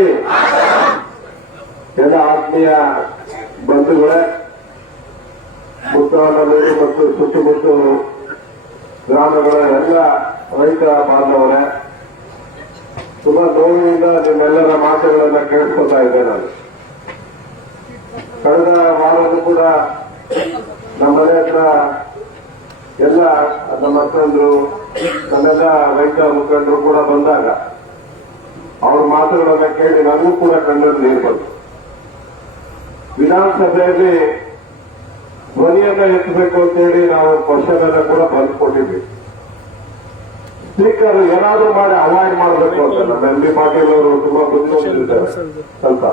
ಮಾಡಿ. ಎಲ್ಲ ಆತ್ಮೀಯ ಬಂಧುಗಳೇ, ಮುತ್ತನೂರು ಮತ್ತು ಸುತ್ತಮುತ್ತ ಗ್ರಾಮಗಳ ಎಲ್ಲ ರೈತ ಬಾಂಧವರೇ, ತುಂಬಾ ನೋವಿನಿಂದ ನಿಮ್ಮೆಲ್ಲರ ಮಾತುಗಳನ್ನ ಕೇಳಿಸ್ಕೊತಾ ಇದ್ದೆ. ನಾನು ಕಳೆದ ವಾರದೂ ಕೂಡ ನಮ್ಮನೆ ಹತ್ರ ಎಲ್ಲ ನಮ್ಮ ಅಕ್ಕಂದ್ರು ನಮ್ಮೆಲ್ಲ ರೈತ ಮುಖಂಡರು ಕೂಡ ಬಂದಾಗ ಅವ್ರ ಮಾತುಗಳನ್ನ ಕೇಳಿ ನನಗೂ ಕೂಡ ಕಣ್ಣಲ್ಲಿ ನೀರು ಬಂತು. ವಿಧಾನಸಭೆಯಲ್ಲಿ ಧ್ವನಿಯನ್ನ ಎತ್ತಬೇಕು ಅಂತೇಳಿ ನಾವು ಕ್ವಶನ್ ಅನ್ನ ಕೂಡ ಬಂದ್ಕೊಟ್ಟಿದ್ವಿ. ಸ್ಪೀಕರ್ ಏನಾದ್ರೂ ಮಾಡಿ ಅವಾಯ್ಡ್ ಮಾಡಬೇಕು ಅಂತ ನಮ್ಮ ಎಂ ಬಿ ಪಾಟೀಲ್ ಅವರು ತುಂಬಾ ಬುದ್ಧಿವಂತಿದ್ದಾರೆ. ಸ್ವಲ್ಪ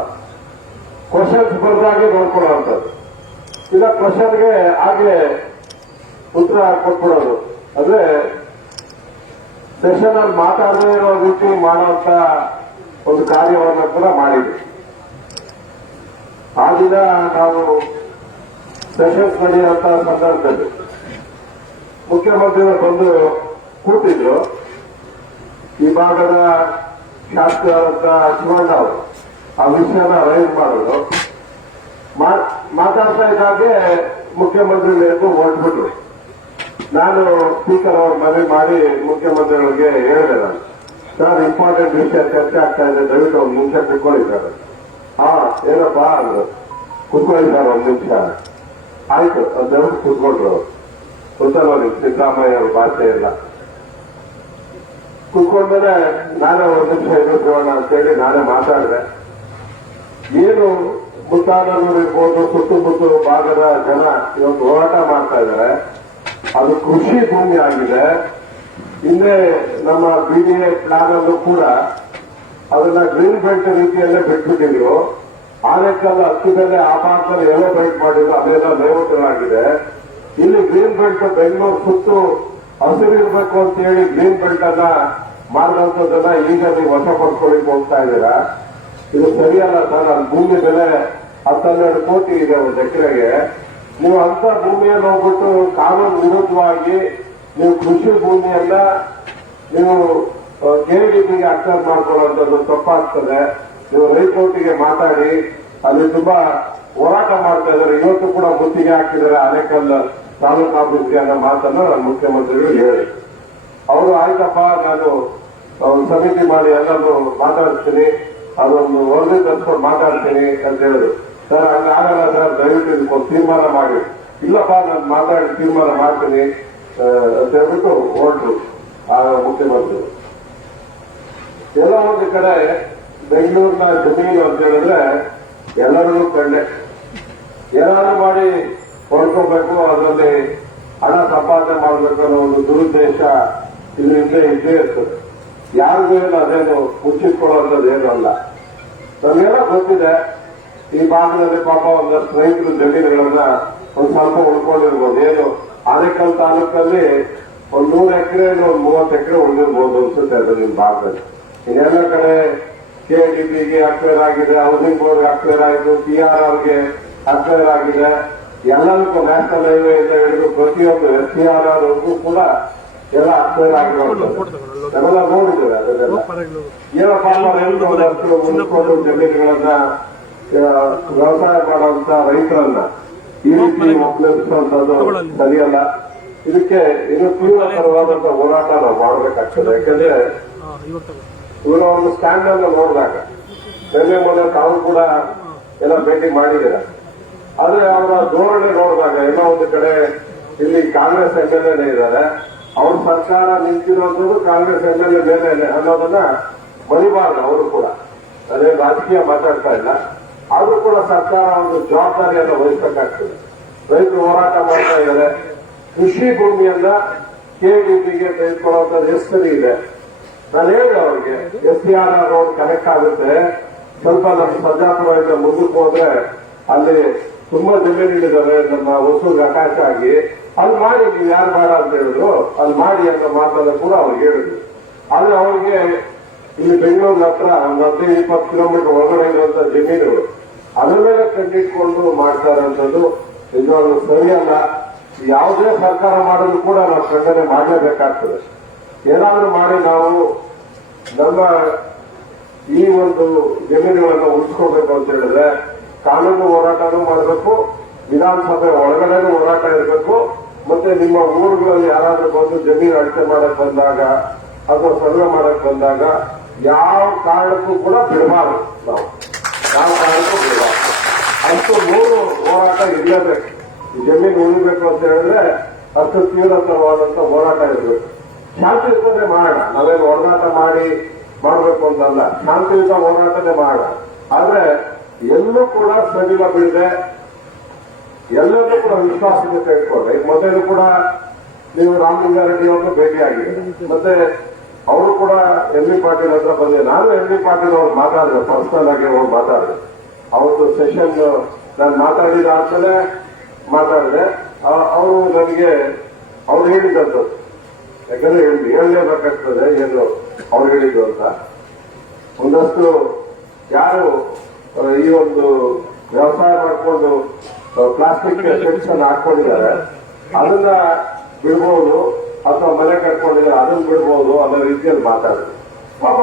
ಕ್ವಶನ್ಸ್ ಬರ್ದಾಗೆ ನೋಡ್ಕೊಳ್ಳುವಂಥದ್ದು, ಇಲ್ಲ ಕ್ವಶನ್ಗೆ ಹಾಗೆ ಉತ್ತರ ಕೊಟ್ಬಿಡೋದು. ಅಂದ್ರೆ ಸೆಷನ್ ಅಲ್ಲಿ ಮಾತಾಡದೇ ಇರೋ ರೀತಿ ಮಾಡುವಂತ ಒಂದು ಕಾರ್ಯವನ್ನು ಕೂಡ ಮಾಡಿದ್ವಿ. ಆ ದಿನ ನಾವು ಸೆಷನ್ಸ್ ನಡೆಯುವಂತ ಸಂದರ್ಭದಲ್ಲಿ ಮುಖ್ಯಮಂತ್ರಿಗಳು ಬಂದು ಕೂತಿದ್ರು. ಈ ಭಾಗದ ಶಾಸಕರಾದಂತ ಶಿವಣ್ಣ ಅವರು ಆ ವಿಷಯನ ರೈಸ್ ಮಾಡೋದು. ಮಾತಾಡ್ತಾ ಇದ್ದಾಗೆ ಮುಖ್ಯಮಂತ್ರಿಗಳಿಗೂ ಹೊರಟ್ಬಿಟ್ರು. ನಾನು ಸ್ಪೀಕರ್ ಅವ್ರ ಮನವಿ ಮಾಡಿ ಮುಖ್ಯಮಂತ್ರಿಗಳಿಗೆ ಹೇಳಿದೆ, ನಾನು ಸರ್ ಇಂಪಾರ್ಟೆಂಟ್ ವಿಷಯ ಚರ್ಚೆ ಆಗ್ತಾ ಇದೆ, ದಯವಿಟ್ಟು ಒಂದು ನಿಮಿಷ ಕುತ್ಕೊಂಡಿದ್ದಾರೆ. ಏನಪ್ಪಾ ಅಂದ್ರು. ಕುತ್ಕೊಂಡಿದ್ದಾರೆ ಒಂದು ನಿಮಿಷ. ಆಯ್ತು, ದಯವಿಟ್ಟು ಕುತ್ಕೊಂಡ್ರು. ಗೊತ್ತಲ್ಲ ನೀವು ಸಿದ್ದರಾಮಯ್ಯ ಅವ್ರ ಭಾಷೆ ಇಲ್ಲ. ಕುತ್ಕೊಂಡ್ಮೇಲೆ ನಾನೇ ಒಂದು ನಿಮಿಷ ಎದುರಿಸೋಣ ಅಂತೇಳಿ ನಾನೇ ಮಾತಾಡಿದೆ. ಏನು ಮುತ್ತಾನೂರು ಇರ್ಬೋದು, ಸುತ್ತಮುತ್ತ ಭಾಗದ ಜನ ಇವತ್ತು ಹೋರಾಟ ಮಾಡ್ತಾ ಇದ್ದಾರೆ. ಅದು ಕೃಷಿ ಭೂಮಿ ಆಗಿದೆ. ಹಿಂದೆ ನಮ್ಮ ಬಿಡಿಎ ಪ್ಲಾನ್ ಅಲ್ಲೂ ಕೂಡ ಅದನ್ನ ಗ್ರೀನ್ ಬೆಲ್ಟ್ ರೀತಿಯಲ್ಲೇ ಬಿಟ್ಬಿಟ್ಟಿದ್ರು. ಆನೆಕಲ್ಲು ಹತ್ತಿ ಮೇಲೆ ಆ ಭಾಗದಲ್ಲಿ ಎಲ್ಲೋ ಬೆಲ್ಟ್ ಮಾಡಿದ್ರು, ಅದೆಲ್ಲ ಲೇಔಟ್ಗಳಾಗಿದೆ. ಇಲ್ಲಿ ಗ್ರೀನ್ ಬೆಲ್ಟ್ ಬೆಂಗಳೂರು ಸುತ್ತು ಹಸಿರಿರ್ಬೇಕು ಅಂತ ಹೇಳಿ ಗ್ರೀನ್ ಬೆಲ್ಟ್ ಅನ್ನ ಮಾಡಿದಂಥದ್ದನ್ನ ಈಗ ನೀವು ವಶಪಡಿಸ್ಕೊಳ್ಳಿಕ್ಕೆ ಹೋಗ್ತಾ ಇದ್ದೀರಾ. ಇದು ಸರಿಯಲ್ಲ ಸರ್. ಅಲ್ಲಿ ಭೂಮಿ ಬೆಲೆ 12 ಕೋಟಿ ಇದೆ ಒಂದು ಎಕರೆಗೆ. ನೀವು ಅಂತ ಭೂಮಿಯನ್ನು ಹೋಗ್ಬಿಟ್ಟು ಕಾನೂನು ವಿರುದ್ಧವಾಗಿ ನೀವು ಕೃಷಿ ಭೂಮಿಯನ್ನ ನೀವು ಕೆಡಿಬಿಗೆ ಅಕ್ಸರ್ ಮಾಡ್ಕೊಳ್ಳುವಂಥದ್ದು ತಪ್ಪಾಗ್ತದೆ. ನೀವು ಹೈಕೋರ್ಟಿಗೆ ಮಾತಾಡಿ ಅಲ್ಲಿ ತುಂಬಾ ಹೋರಾಟ ಮಾಡ್ತಾ ಇದ್ದಾರೆ. ಇವತ್ತು ಕೂಡ ಮುತ್ತಿಗೆ ಹಾಕಿದ್ದಾರೆ ಆನೇಕಲ್ ತಾಲೂಕು ಆಫೀಸ್ಗೆ ಅನ್ನೋ ಮಾತನ್ನ ನಾನು ಮುಖ್ಯಮಂತ್ರಿಗಳು ಹೇಳಿ, ಅವರು ಆಯ್ತಪ್ಪ ನಾನು ಸಮಿತಿ ಮಾಡಿ ಎಲ್ಲರೂ ಮಾತಾಡ್ತೀನಿ, ಅದೊಂದು ವರದಿ ತರಿಸ್ಕೊಂಡು ಮಾತಾಡ್ತೀನಿ ಅಂತ ಹೇಳಿದ್ರು. ಸರ್ ಹಂಗಾಗಲ್ಲ ಸರ್, ದಯವಿಟ್ಟು ಇದಕ್ಕೊಂದು ತೀರ್ಮಾನ ಮಾಡಿ. ಇಲ್ಲಪ್ಪ ನಾನು ಮಾತಾಡಿ ತೀರ್ಮಾನ ಮಾಡ್ತೀನಿ ಅಂತ ಹೇಳ್ಬಿಟ್ಟು ಹೊರಟರು ಆ ಮುಖ್ಯಮಂತ್ರಿ. ಎಲ್ಲ ಒಂದು ಕಡೆ ಬೆಂಗಳೂರಿನ ಜಮೀನು ಅಂತ ಹೇಳಿದ್ರೆ ಎಲ್ಲರಿಗೂ ಕಂಡೆ ಏನಾದ್ರು ಮಾಡಿ ಹೊಡ್ಕೋಬೇಕು, ಅದರಲ್ಲಿ ಹಣ ಸಂಪಾದನೆ ಮಾಡಬೇಕು ಅನ್ನೋ ಒಂದು ದುರುದ್ದೇಶ ಇದರಿಂದ ಇದ್ದೇ ಇರ್ತದೆ. ಯಾರಿಗೂ ಇಲ್ಲ ಅದೇನು ಮುಚ್ಚಿಟ್ಕೊಳ್ಳುವಂಥದ್ದು ಏನೂ ಅಲ್ಲ. ನಮಗೆಲ್ಲ ಗೊತ್ತಿದೆ ಈ ಭಾಗದಲ್ಲಿ ಪಾಪ ಒಂದಷ್ಟು ರೈತರು ಜಮೀನುಗಳನ್ನ ಒಂದು ಸ್ವಲ್ಪ ಉಳ್ಕೊಂಡಿರ್ಬೋದು. ಏನು ಆನೇಕಲ್ ತಾಲೂಕಲ್ಲಿ ಒಂದು 100 ಎಕರೆ ಒಂದು 30 ಎಕರೆ ಉಳಿದಿರ್ಬೋದು ಅನ್ಸುತ್ತೆ ಅದು ನಿಮ್ಮ ಭಾಗದಲ್ಲಿ. ಇನ್ನೆಲ್ಲ ಕಡೆ ಕೆಡಿಬಿಗೆ ಅಕ್ವೈರ್ ಆಗಿದೆ, ಹೌಸಿಂಗ್ ಬೋರ್ಡ್ಗೆ ಅಕ್ವೈರ್ ಆಯಿತು, PRRಗೆ ಅಕ್ವೈರ್ ಆಗಿದೆ. ಎಲ್ಲದಕ್ಕೂ ನ್ಯಾಷನಲ್ ಹೈವೇ ಇಂದ ಹಿಡಿದು ಪ್ರತಿಯೊಂದು SCRವರೆಗೂ ಕೂಡ ಎಲ್ಲ ಅಕ್ವೈರ್ ಆಗಿರೋದು ನಾವೆಲ್ಲ ನೋಡಿದ್ದೇವೆ. ಅದನ್ನೆಲ್ಲ ಏನಪ್ಪಾ ಉಳಿದುಕೊಂಡು ಜಮೀನುಗಳನ್ನ ವ್ಯವಸಾಯ ಮಾಡುವಂತ ರೈತರನ್ನ ಈ ರೀತಿ ಒಪ್ಪಿಸುವಂತದ್ದು ಸರಿಯಲ್ಲ. ಇದಕ್ಕೆ ಇನ್ನು ತೀವ್ರತರವಾದಂತಹ ಹೋರಾಟ ನಾವು ಮಾಡಬೇಕಾಗ್ತದೆ. ಯಾಕಂದ್ರೆ ಇವರ ಒಂದು ಸ್ಟ್ಯಾಂಡ್ ಅನ್ನು ನೋಡಿದಾಗ ನಿನ್ನೆ ಮೊನ್ನೆ ತಾವು ಕೂಡ ಎಲ್ಲ ಭೇಟಿ ಮಾಡಿದ್ದೀರ. ಆದ್ರೆ ಅವರ ಧೋರಣೆ ನೋಡಿದಾಗ ಎಲ್ಲ ಒಂದು ಕಡೆ ಇಲ್ಲಿ ಕಾಂಗ್ರೆಸ್ MLA ಇದ್ದಾರೆ, ಅವ್ರ ಸರ್ಕಾರ ನಿಂತಿರುವಂತದ್ದು ಕಾಂಗ್ರೆಸ್ MLA ಮೇಲೆ ಅನ್ನೋದನ್ನ ಮರಿಬಾರ್ದು. ಅವರು ಕೂಡ ಅದೇ ರಾಜಕೀಯ ಮಾತಾಡ್ತಾ ಇಲ್ಲ, ಆದ್ರೂ ಕೂಡ ಸರ್ಕಾರ ಒಂದು ಜವಾಬ್ದಾರಿಯನ್ನು ವಹಿಸಬೇಕಾಗ್ತದೆ. ರೈತರು ಹೋರಾಟ ಮಾಡ್ತಾ ಇದ್ದಾರೆ. ಕೃಷಿ ಭೂಮಿಯನ್ನ ಕೆಡಿಬಿಗೆ ತೆಗೆದುಕೊಳ್ಳುವಂಥದ್ದು ಎಷ್ಟು ಸರಿ ಇದೆ. ನಾನು ಹೇಳಿದೆ ಅವ್ರಿಗೆ, SCR ರೋಡ್ ಕನೆಕ್ಟ್ ಆಗುತ್ತೆ, ಸ್ವಲ್ಪ ನಮ್ಮ ಸರ್ಜಾಪುರದಿಂದ ಮುಂದಕ್ಕೆ ಹೋದ್ರೆ ಅಲ್ಲಿ ತುಂಬಾ ಜಮೀನುಗಳಿದ್ದಾವೆ ನಮ್ಮ ಹೊಸೂರಿಗೆ ಅಟ್ಯಾಚ್ ಆಗಿ, ಅಲ್ಲಿ ಮಾಡಿ ನೀವು ಯಾರು ಬೇಡ ಅಂತ ಹೇಳಿದ್ರು, ಅಲ್ಲಿ ಮಾಡಿ ಅನ್ನೋ ಮಾತನ್ನ ಕೂಡ ಅವ್ರಿಗೆ ಹೇಳಿದ್ರು. ಆದ್ರೆ ಅವ್ರಿಗೆ ಇಲ್ಲಿ ಬೆಂಗಳೂರಿನ ಹತ್ರ 15-20 ಕಿಲೋಮೀಟರ್ ಒಳಗಡೆ ಇರುವಂತ ಜಮೀನುಗಳು ಅದರ ಮೇಲೆ ಕಣ್ಣಿಟ್ಕೊಂಡು ಮಾಡ್ತಾ ಇರುವಂತದ್ದು ನಿಜವಾಗ್ಲೂ ಸರಿಯಲ್ಲ. ಯಾವುದೇ ಸರ್ಕಾರ ಮಾಡೋದು ಕೂಡ ನಾವು ಖಂಡನೆ ಮಾಡಲೇಬೇಕಾಗ್ತದೆ. ಏನಾದ್ರೂ ಮಾಡಿ ನಾವು ನಮ್ಮ ಈ ಒಂದು ಜಮೀನುಗಳನ್ನು ಉಳಿಸ್ಕೋಬೇಕು ಅಂತ ಹೇಳಿದ್ರೆ ಕಾನೂನು ಹೋರಾಟನೂ ಮಾಡಬೇಕು, ವಿಧಾನಸಭೆ ಒಳಗಡೆನೂ ಹೋರಾಟ ಇರಬೇಕು. ಮತ್ತೆ ನಿಮ್ಮ ಊರುಗಳಲ್ಲಿ ಯಾರಾದ್ರೂ ಬಂದು ಜಮೀನು ಅಳತೆ ಮಾಡಕ್ ಬಂದಾಗ ಅಥವಾ ಸರ್ವೆ ಮಾಡಕ್ ಬಂದಾಗ ಯಾವ ಕಾರಣಕ್ಕೂ ಕೂಡ ಬಿಡಬಾರದು. ನಾವು ಯಾವ ಕಾರಣಕ್ಕೂ ಬಿಡಬಾರದು. ಅಂತೂ 3 ಹೋರಾಟ ಇರಲೇಬೇಕು. ಜಮೀನು ಉಳಿಬೇಕು ಅಂತ ಹೇಳಿದ್ರೆ ಅಷ್ಟು ತೀವ್ರತರವಾದಂತ ಹೋರಾಟ ಇರಬೇಕು. ಶಾಂತಿಯುತನೇ ಮಾಡೋಣ, ನಾವೇನು ಹೋರಾಟ ಮಾಡಬೇಕು ಅಂತಲ್ಲ, ಶಾಂತಿಯುತ ಹೋರಾಟನೇ ಮಾಡೋಣ. ಆದ್ರೆ ಎಲ್ಲೂ ಕೂಡ ಸಡಿಲ ಬೀಳದೆ ಎಲ್ಲರನ್ನೂ ಕೂಡ ವಿಶ್ವಾಸಕ್ಕೆ ತೆಗೆದುಕೊಂಡ್ರೆ, ಈಗ ಮೊದಲು ಕೂಡ ನೀವು ರಾಮಲಿಂಗಾರೆಡ್ಡಿ ಅವ್ರನ್ನ ಭೇಟಿಯಾಗಿದೆ, ಮತ್ತೆ ಅವರು ಕೂಡ ಎಂ ಬಿ ಪಾಟೀಲ್ ಹತ್ರ ಬಂದೆ. ನಾನು ಎಂ ಬಿ ಪಾಟೀಲ್ ಅವ್ರು ಮಾತಾಡಿದೆ, ಪರ್ಸನಲ್ ಆಗಿ ಅವ್ರು ಮಾತಾಡಿದೆ. ಅವತ್ತು ಸೆಷನ್ ನಾನು ಮಾತಾಡಿದಾದ್ಮೇಲೆ ಮಾತಾಡಿದೆ. ಅವರು ನನಗೆ ಅವ್ರು ಹೇಳಿದಂಥದ್ದು, ಯಾಕಂದ್ರೆ ಹೇಳಲೇಬೇಕಾಗ್ತದೆ ಏನು ಅವ್ರು ಹೇಳಿದ್ದು ಅಂತ. ಒಂದಷ್ಟು ಯಾರು ಈ ಒಂದು ವ್ಯವಸಾಯ ಮಾಡಿಕೊಂಡು ಪ್ಲಾಸ್ಟಿಕ್ ಶೆಡ್ಸ್ ಅನ್ನು ಹಾಕೊಂಡಿದ್ದಾರೆ ಅದನ್ನ ಬಿಡ್ಬೋದು, ಅಥವಾ ಮನೆ ಕಟ್ಕೊಂಡಿದ್ದಾರೆ ಅದನ್ನ ಬಿಡ್ಬೋದು ಅನ್ನೋ ರೀತಿಯಲ್ಲಿ ಮಾತಾಡಿದ್ರು. ಪಾಪ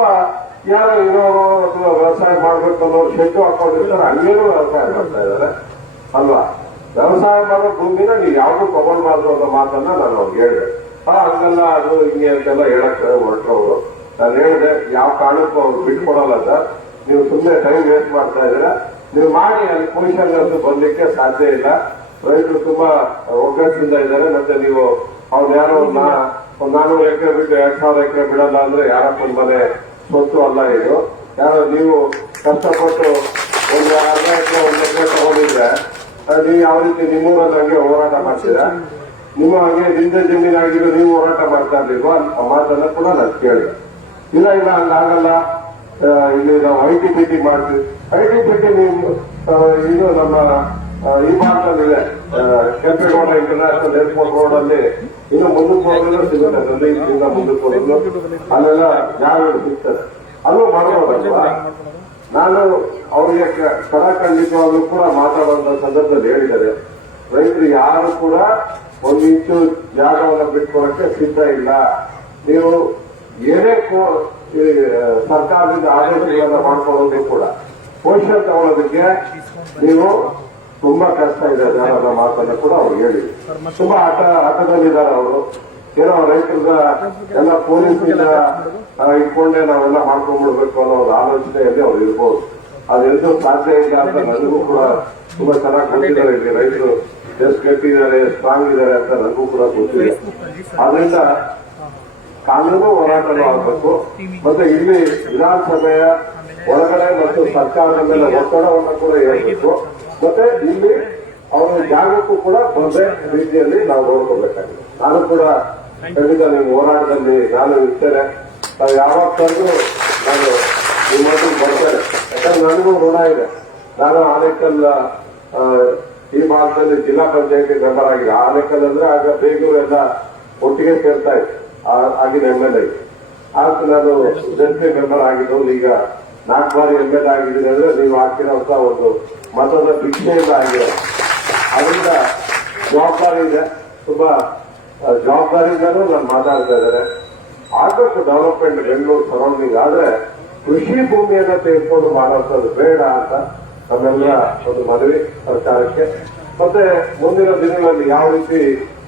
ಯಾರು ಇರೋರು ಅಥವಾ ವ್ಯವಸಾಯ ಮಾಡ್ಬೇಕು ಅನ್ನೋರು ಶೆಡ್ ಹಾಕೊಂಡಿರ್ತಾರೆ, ಹಂಗೇನು ವ್ಯವಸಾಯ ಮಾಡ್ತಾ ಇದ್ದಾರೆ ಅಲ್ವಾ. ವ್ಯವಸಾಯ ಮಾಡೋ ಭೂಮಿನ ನೀವು ಯಾವ್ದು ತಗೊಳ್ಬಾರ್ದು ಅನ್ನೋ ಮಾತನ್ನ ನಾನು ಅವ್ರಿಗೆ ಹೇಳಿದೆ. ಹಂಗಲ್ಲ ಅದು ಹಿಂಗೆ ಅಂತೆಲ್ಲ ಹೇಳಕ್ ಹೊರಟ್ರವರು. ನಾನು ಹೇಳಿದೆ ಯಾವ ಕಾರಣಕ್ಕೂ ಅವ್ರು ಬಿಟ್ಕೊಡಲ್ಲ ಸರ್, ನೀವು ಸುಮ್ಮನೆ ಟೈಮ್ ವೇಸ್ಟ್ ಮಾಡ್ತಾ ಇದ್ದೀರಾ, ನೀವು ಮಾಡಿ ಅಲ್ಲಿ ಪೊಸಿಷನ್ ಅಂತೂ ಬರ್ಲಿಕ್ಕೆ ಸಾಧ್ಯ ಇಲ್ಲ. ರೈತರು ತುಂಬಾ ಒಗ್ಗಟ್ಟಿನಿಂದ ಇದ್ದಾರೆ. ಮತ್ತೆ ನೀವು ಅವ್ರು ಯಾರೋ ಒಂದು 400 ಎಕರೆ ಬಿಟ್ಟು 2000 ಎಕರೆ ಬಿಡಲ್ಲ ಅಂದ್ರೆ ಯಾರಪ್ಪ ಮನೆ ಸ್ವತ್ತು ಅಲ್ಲ ಇದು. ಯಾರೋ ನೀವು ಕಷ್ಟಪಟ್ಟು ಒಂದು ಅರ್ಧ ಎಕರೆ 1 ಎಕರೆ ತಗೊಂಡಿದ್ರೆ ನೀವು ಯಾವ ರೀತಿ ನಿಮ್ಮೂರಲ್ಲಿ ಹಂಗೆ ಹೋರಾಟ ಮಾಡ್ತೀರಾ? ನಿಮ್ಮ ಹಾಗೆ ನಿಂದೆ ಜಮೀನಾಗಿರೋ ನೀವು ಹೋರಾಟ ಮಾಡ್ತಾ ಇರ್ಲಿಲ್ವಾ? ಆ ಮಾತನ್ನ ಕೂಡ ನಾನು ಕೇಳಿದೆ. ಇಲ್ಲ ಹಂಗಾಗಲ್ಲ, ಇಲ್ಲಿ ನಾವು ITBT ಮಾಡ್ತೀವಿ. ITBT ನೀವು ಇದು ನಮ್ಮ ಈ ಭಾಗದಲ್ಲಿದೆ, ಕೆಂಪೇಗೌಡ ಇಂಟರ್ನ್ಯಾಷನಲ್ ಏರ್ಪೋರ್ಟ್ ರೋಡ್ ಅಲ್ಲಿ ಇನ್ನು ಮುಂದಕ್ಕೆ ಹೋದ್ರೆ ಸಿಗುತ್ತೆ. ಇಲ್ಲಿಂದ ಮುಂದಕ್ಕೆ ಹೋದ್ರು ಅಲ್ಲೆಲ್ಲ ಜಾಗಗಳು ಸಿಗ್ತದೆ, ಅಲ್ಲೂ ಮಾಡೋದಲ್ವಾ. ನಾನು ಅವರಿಗೆ ಖಂಡಿತವಾಗ್ಲೂ ಕೂಡ ಮಾತಾಡುವಂತ ಸಂದರ್ಭದಲ್ಲಿ ಹೇಳಿದ್ದಾರೆ, ರೈತರು ಯಾರು ಕೂಡ 1 ಇಂಚು ಜಾಗವನ್ನು ಬಿಟ್ಕೊಳಕ್ಕೆ ಸಿದ್ಧ ಇಲ್ಲ. ನೀವು ಏನೇ ಸರ್ಕಾರದಿಂದ ಆದೇಶಗಳನ್ನ ಮಾಡ್ಕೊಳ್ಳೋದು ಕೂಡ ಪೊಸಿಷನ್ ತಗೊಳ್ಳೋದಕ್ಕೆ ನೀವು ತುಂಬಾ ಕಷ್ಟ ಇದೆ ಅನ್ನೋ ಮಾತನ್ನ ಕೂಡ ಅವ್ರು ಹೇಳಿದ್ರು. ತುಂಬಾ ಆಟದಲ್ಲಿದ್ದಾರೆ ಅವರು. ಏನೋ ರೈತರದ ಎಲ್ಲ ಪೊಲೀಸಿಂದ ಇಟ್ಕೊಂಡೇ ನಾವೆಲ್ಲ ಮಾಡ್ಕೊಂಡ್ಬಿಡ್ಬೇಕು ಅನ್ನೋ ಒಂದು ಆಲೋಚನೆಯಲ್ಲಿ ಅವ್ರು ಇರ್ಬೋದು. ಅದೆಲ್ಲೂ ಸಾಧ್ಯ ಇಲ್ಲ ಅಂತ ನನಗೂ ಕೂಡ ತುಂಬಾ ಚೆನ್ನಾಗಿ ಗೊತ್ತಿದ್ದಾರೆ. ಇಲ್ಲಿ ರೈತರು ಎಷ್ಟು ಗಟ್ಟಿದ್ದಾರೆ, ಸ್ಟ್ರಾಂಗ್ ಇದ್ದಾರೆ ಅಂತ ನನಗೂ ಕೂಡ ಗೊತ್ತಿದೆ. ಆದ್ರಿಂದ ಕಾನೂನು ಹೋರಾಟನೂ ಆಗಬೇಕು. ಮತ್ತೆ ಇಲ್ಲಿ ವಿಧಾನಸಭೆಯ ಒಳಗಡೆ ಮತ್ತು ಸರ್ಕಾರದ ಮೇಲೆ ಒತ್ತಡವನ್ನು ಕೂಡ ಹೇಳಬೇಕು. ಮತ್ತೆ ಇಲ್ಲಿ ಅವರ ಜಾಗಕ್ಕೂ ಕೂಡ ಬಂದೇ ರೀತಿಯಲ್ಲಿ ನಾವು ನೋಡ್ಕೋಬೇಕಾಗಿದೆ. ನಾನು ಕೂಡ ಖಂಡಿತ ನೀವು ಹೋರಾಟದಲ್ಲಿ ನಾನು ಇರ್ತೇನೆ. ನಾವು ಯಾವಾಗ ತಂದು ನಾನು ನಿಮ್ಮನ್ನು ಬರ್ತೇನೆ. ಯಾಕಂದ್ರೆ ನನಗೂ ಋಣ ಇದೆ. ನಾನು ಆನೇಕಲ್ ಈ ಭಾಗದಲ್ಲಿ ಜಿಲ್ಲಾ ಪಂಚಾಯತಿ ಮೆಂಬರ್ ಆಗಿದೆ. ಆನೇಕಲ್ ಅಂದ್ರೆ ಆಗ ಬೇಗೂರು ಎಲ್ಲ ಒಟ್ಟಿಗೆ ಸೇರ್ತಾ ಇತ್ತು. ಆಗಿನ MLA ಆಗ ನಾನು ಜಂಟಿ ಮೆಂಬರ್ ಆಗಿದ್ದು. ಈಗ 4 ಬಾರಿ MLA ಆಗಿದ್ದೀನಿ ಅಂದ್ರೆ ನೀವು ಹಾಕಿರೋಂತ ಒಂದು ಮತದ ಭಿಕ್ಷೆಯಿಂದ ಆಗಿದೆ. ಅದರಿಂದ ಜವಾಬ್ದಾರಿ ಇದೆ, ತುಂಬಾ ಜವಾಬ್ದಾರಿಯಿಂದಲೂ ನಾನು ಮಾತಾಡ್ತಾ ಇದ್ದಾರೆ. ಆದಷ್ಟು ಡೆವಲಪ್ಮೆಂಟ್ ಬೆಂಗಳೂರು ಸರೌಂಡಿಂಗ್ ಆದ್ರೆ ಕೃಷಿ ಭೂಮಿಯನ್ನ ತೆಗೆದುಕೊಂಡು ಮಾಡುವಂಥದ್ದು ಬೇಡ ಅಂತ ನಮ್ಮೆಲ್ಲ ಒಂದು ಮನವಿ ಸರ್ಕಾರಕ್ಕೆ. ಮತ್ತೆ ಮುಂದಿನ ದಿನಗಳಲ್ಲಿ ಯಾವ ರೀತಿ